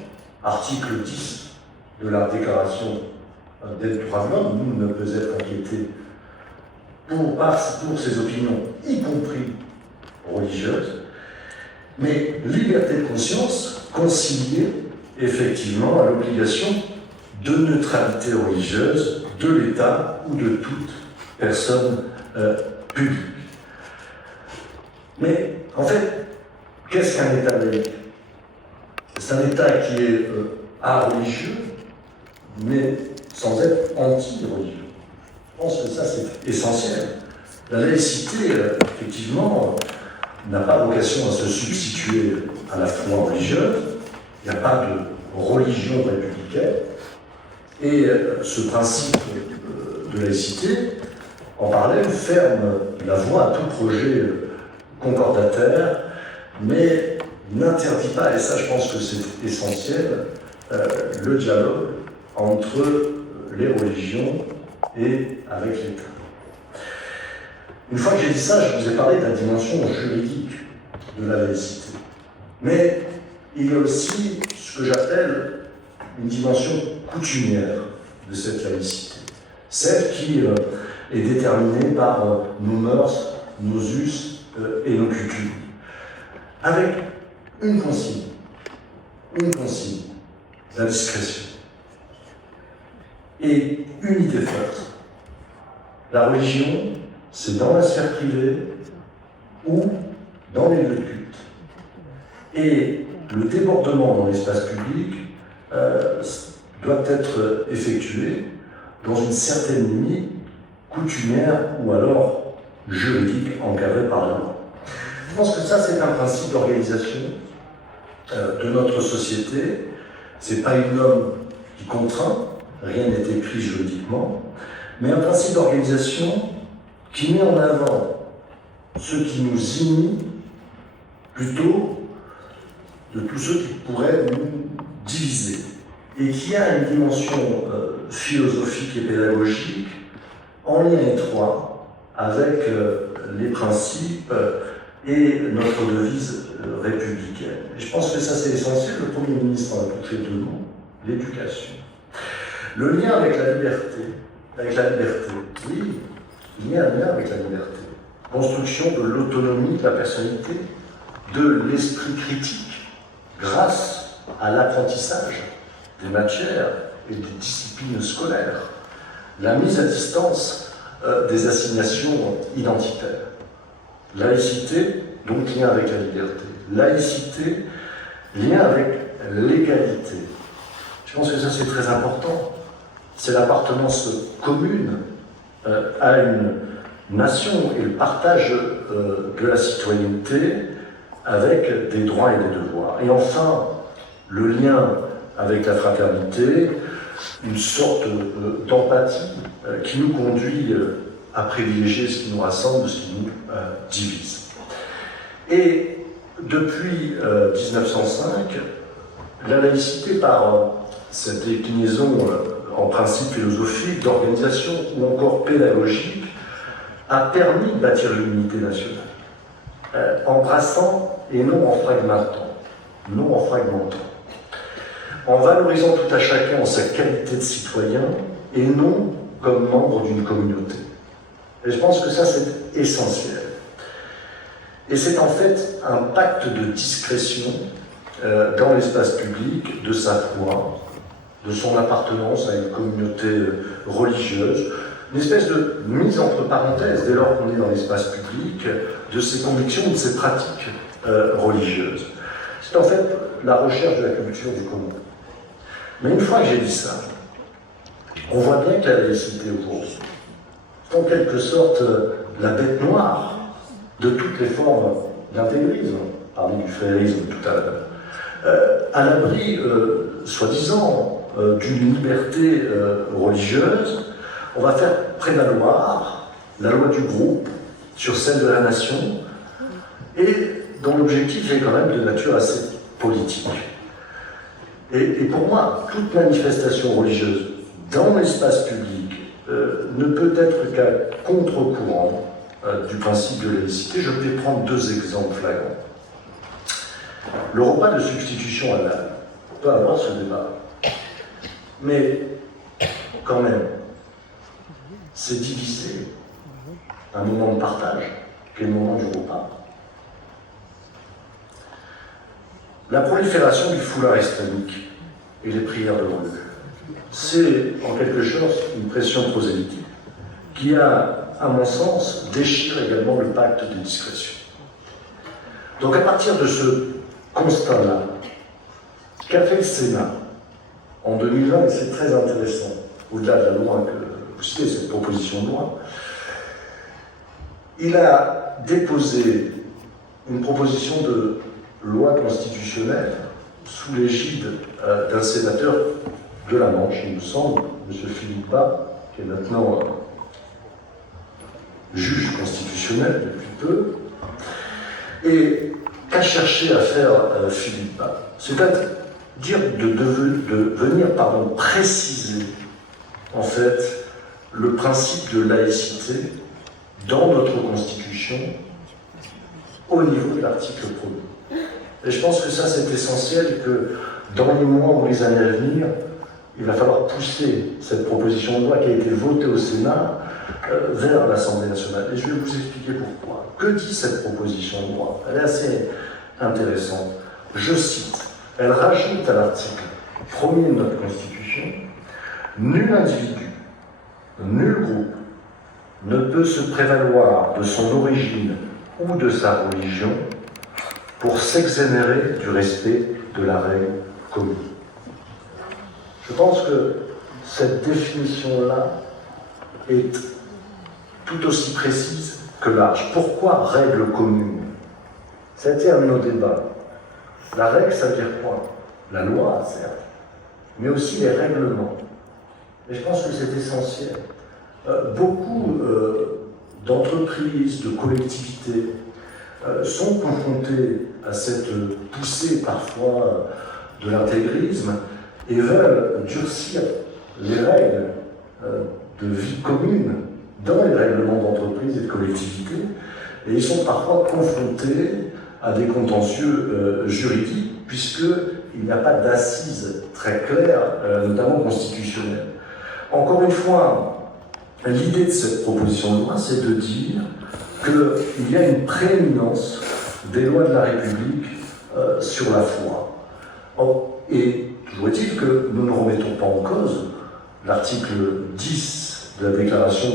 Article 10 de la Déclaration des droits de l'homme, nul ne peut être inquiété pour ses opinions, y compris religieuses, mais liberté de conscience conciliée effectivement à l'obligation de neutralité religieuse de l'État ou de toute personne publique. Mais en fait, qu'est-ce qu'un État laïque? C'est un État qui est areligieux, mais sans être anti-religieux. Je pense que ça, c'est essentiel. La laïcité, effectivement, n'a pas vocation à se substituer à la foi religieuse. Il n'y a pas de religion républicaine. Et ce principe de laïcité, en parallèle, ferme la voie à tout projet concordataire, mais n'interdit pas, et ça je pense que c'est essentiel, le dialogue entre les religions et avec l'État. Une fois que j'ai dit ça, je vous ai parlé de la dimension juridique de la laïcité. Mais il y a aussi ce que j'appelle une dimension coutumière de cette laïcité. Celle qui est déterminée par nos mœurs, nos us et nos coutumes. Avec une consigne, la discrétion. Et une idée forte. La religion, c'est dans la sphère privée ou dans les lieux de culte. Et le débordement dans l'espace public doit être effectué dans une certaine limite coutumière ou alors juridique encadrée par la loi. Je pense que ça, c'est un principe d'organisation de notre société. C'est pas une norme qui contraint, rien n'est écrit juridiquement, mais un principe d'organisation qui met en avant ce qui nous unit plutôt de tous ceux qui pourraient nous diviser, et qui a une dimension philosophique et pédagogique en lien étroit avec les principes et notre devise républicaine. Et je pense que ça c'est essentiel, le Premier ministre en a touché deux mots, l'éducation. Le lien avec la liberté, oui, il y a un lien avec la liberté. Construction de l'autonomie de la personnalité, de l'esprit critique, grâce à l'apprentissage des matières et des disciplines scolaires, la mise à distance des assignations identitaires. Laïcité, donc lien avec la liberté. Laïcité, lien avec l'égalité. Je pense que ça c'est très important. C'est l'appartenance commune à une nation et le partage de la citoyenneté avec des droits et des devoirs. Et enfin, le lien avec la fraternité, une sorte d'empathie qui nous conduit à privilégier ce qui nous rassemble, ce qui nous divise. Et depuis 1905, la laïcité, par cette déclinaison en principe philosophique, d'organisation ou encore pédagogique, a permis de bâtir l'unité nationale, en brassant et non en fragmentant. en valorisant tout à chacun en sa qualité de citoyen et non comme membre d'une communauté. Et je pense que ça, c'est essentiel. Et c'est en fait un pacte de discrétion dans l'espace public de sa foi, de son appartenance à une communauté religieuse, une espèce de mise entre parenthèses, dès lors qu'on est dans l'espace public, de ses convictions, de ses pratiques religieuses. C'est en fait la recherche de la culture du commun. Mais une fois que j'ai dit ça, on voit bien que la laïcité aujourd'hui, c'est en quelque sorte la bête noire de toutes les formes d'intégrisme, parmi du frérisme tout à l'heure, à l'abri, soi-disant, d'une liberté religieuse. On va faire prévaloir la loi du groupe sur celle de la nation, et dont l'objectif est quand même de nature assez politique. Et pour moi, toute manifestation religieuse dans l'espace public ne peut être qu'à contre-courant du principe de laïcité. Je vais prendre deux exemples flagrants. Le repas de substitution à l'âme, on peut avoir ce débat. Mais quand même, c'est diviser un moment de partage, qui est le moment du repas. La prolifération du foulard islamique et les prières de rue, c'est en quelque sorte une pression prosélytique qui a, à mon sens, déchire également le pacte de discrétion. Donc à partir de ce constat-là, qu'a fait le Sénat en 2020, et c'est très intéressant, au-delà de la loi que vous citez, cette proposition de loi, il a déposé une proposition de loi constitutionnelle sous l'égide d'un sénateur de la Manche, il me semble, M. Philippe Bas, qui est maintenant juge constitutionnel depuis peu, et qu'a cherché à faire Philippe Bas, c'est-à-dire de venir préciser en fait le principe de laïcité dans notre Constitution au niveau de l'article 1er. Et je pense que ça, c'est essentiel, que dans les mois ou les années à venir, il va falloir pousser cette proposition de loi qui a été votée au Sénat vers l'Assemblée nationale. Et je vais vous expliquer pourquoi. Que dit cette proposition de loi? Elle est assez intéressante. Je cite, elle rajoute à l'article 1er de notre Constitution: nul individu, nul groupe ne peut se prévaloir de son origine ou de sa religion pour s'exonérer du respect de la règle commune. Je pense que cette définition-là est tout aussi précise que large. Pourquoi règle commune? C'était un de nos débats. La règle, ça veut dire quoi? La loi, certes, mais aussi les règlements. Et je pense que c'est essentiel. Beaucoup d'entreprises, de collectivités sont confrontées à cette poussée parfois de l'intégrisme et veulent durcir les règles de vie commune dans les règlements d'entreprise et de collectivité, et ils sont parfois confrontés à des contentieux juridiques, puisqu'il n'y a pas d'assises très claires, notamment constitutionnelles. Encore une fois, l'idée de cette proposition de loi, c'est de dire qu'il y a une prééminence des lois de la République sur la foi. Et toujours est-il que nous ne remettons pas en cause l'article 10 de la Déclaration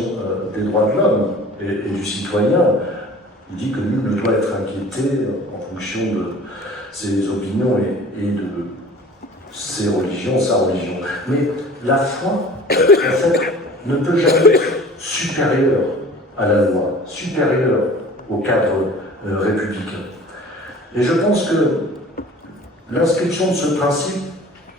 des droits de l'homme et du citoyen. Il dit que nul ne doit être inquiété en fonction de ses opinions et de ses religions, sa religion. Mais la foi, en fait, ne peut jamais être supérieure à la loi, supérieure au cadre républicain. Et je pense que l'inscription de ce principe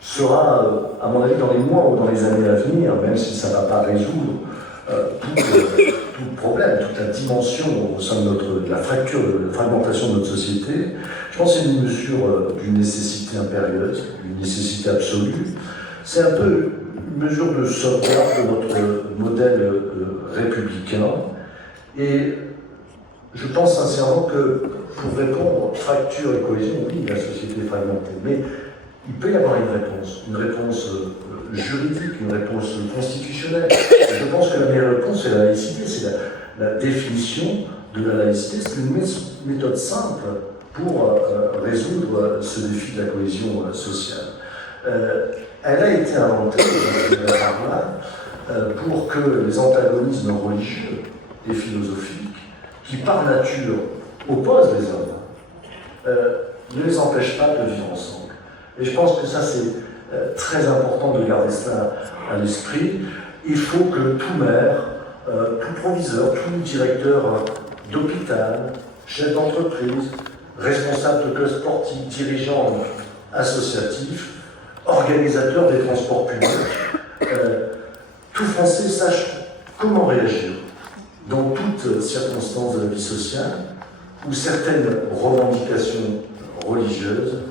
sera, à mon avis, dans les mois ou dans les années à venir, même si ça ne va pas résoudre tout problème, toute la dimension au sein de la fracture, de la fragmentation de notre société. Je pense que c'est une mesure d'une nécessité impérieuse, d'une nécessité absolue. C'est un peu une mesure de sauvegarde de notre modèle républicain. Et je pense sincèrement que pour répondre fracture et cohésion, oui, la société est fragmentée, mais il peut y avoir une réponse juridique, une réponse constitutionnelle. Je pense que la meilleure réponse, c'est la laïcité, c'est la définition de la laïcité. C'est une méthode simple pour résoudre ce défi de la cohésion sociale. Elle a été inventée par là pour que les antagonismes religieux et philosophiques, qui par nature opposent les hommes, ne les empêchent pas de vivre ensemble. Et je pense que ça, c'est très important de garder cela à l'esprit. Il faut que tout maire, tout proviseur, tout directeur d'hôpital, chef d'entreprise, responsable de club sportif, dirigeant associatif, organisateur des transports publics, tout Français sache comment réagir dans toutes circonstances de la vie sociale où certaines revendications religieuses,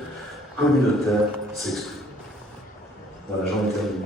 communautaires s'expriment. Voilà, j'en ai terminé.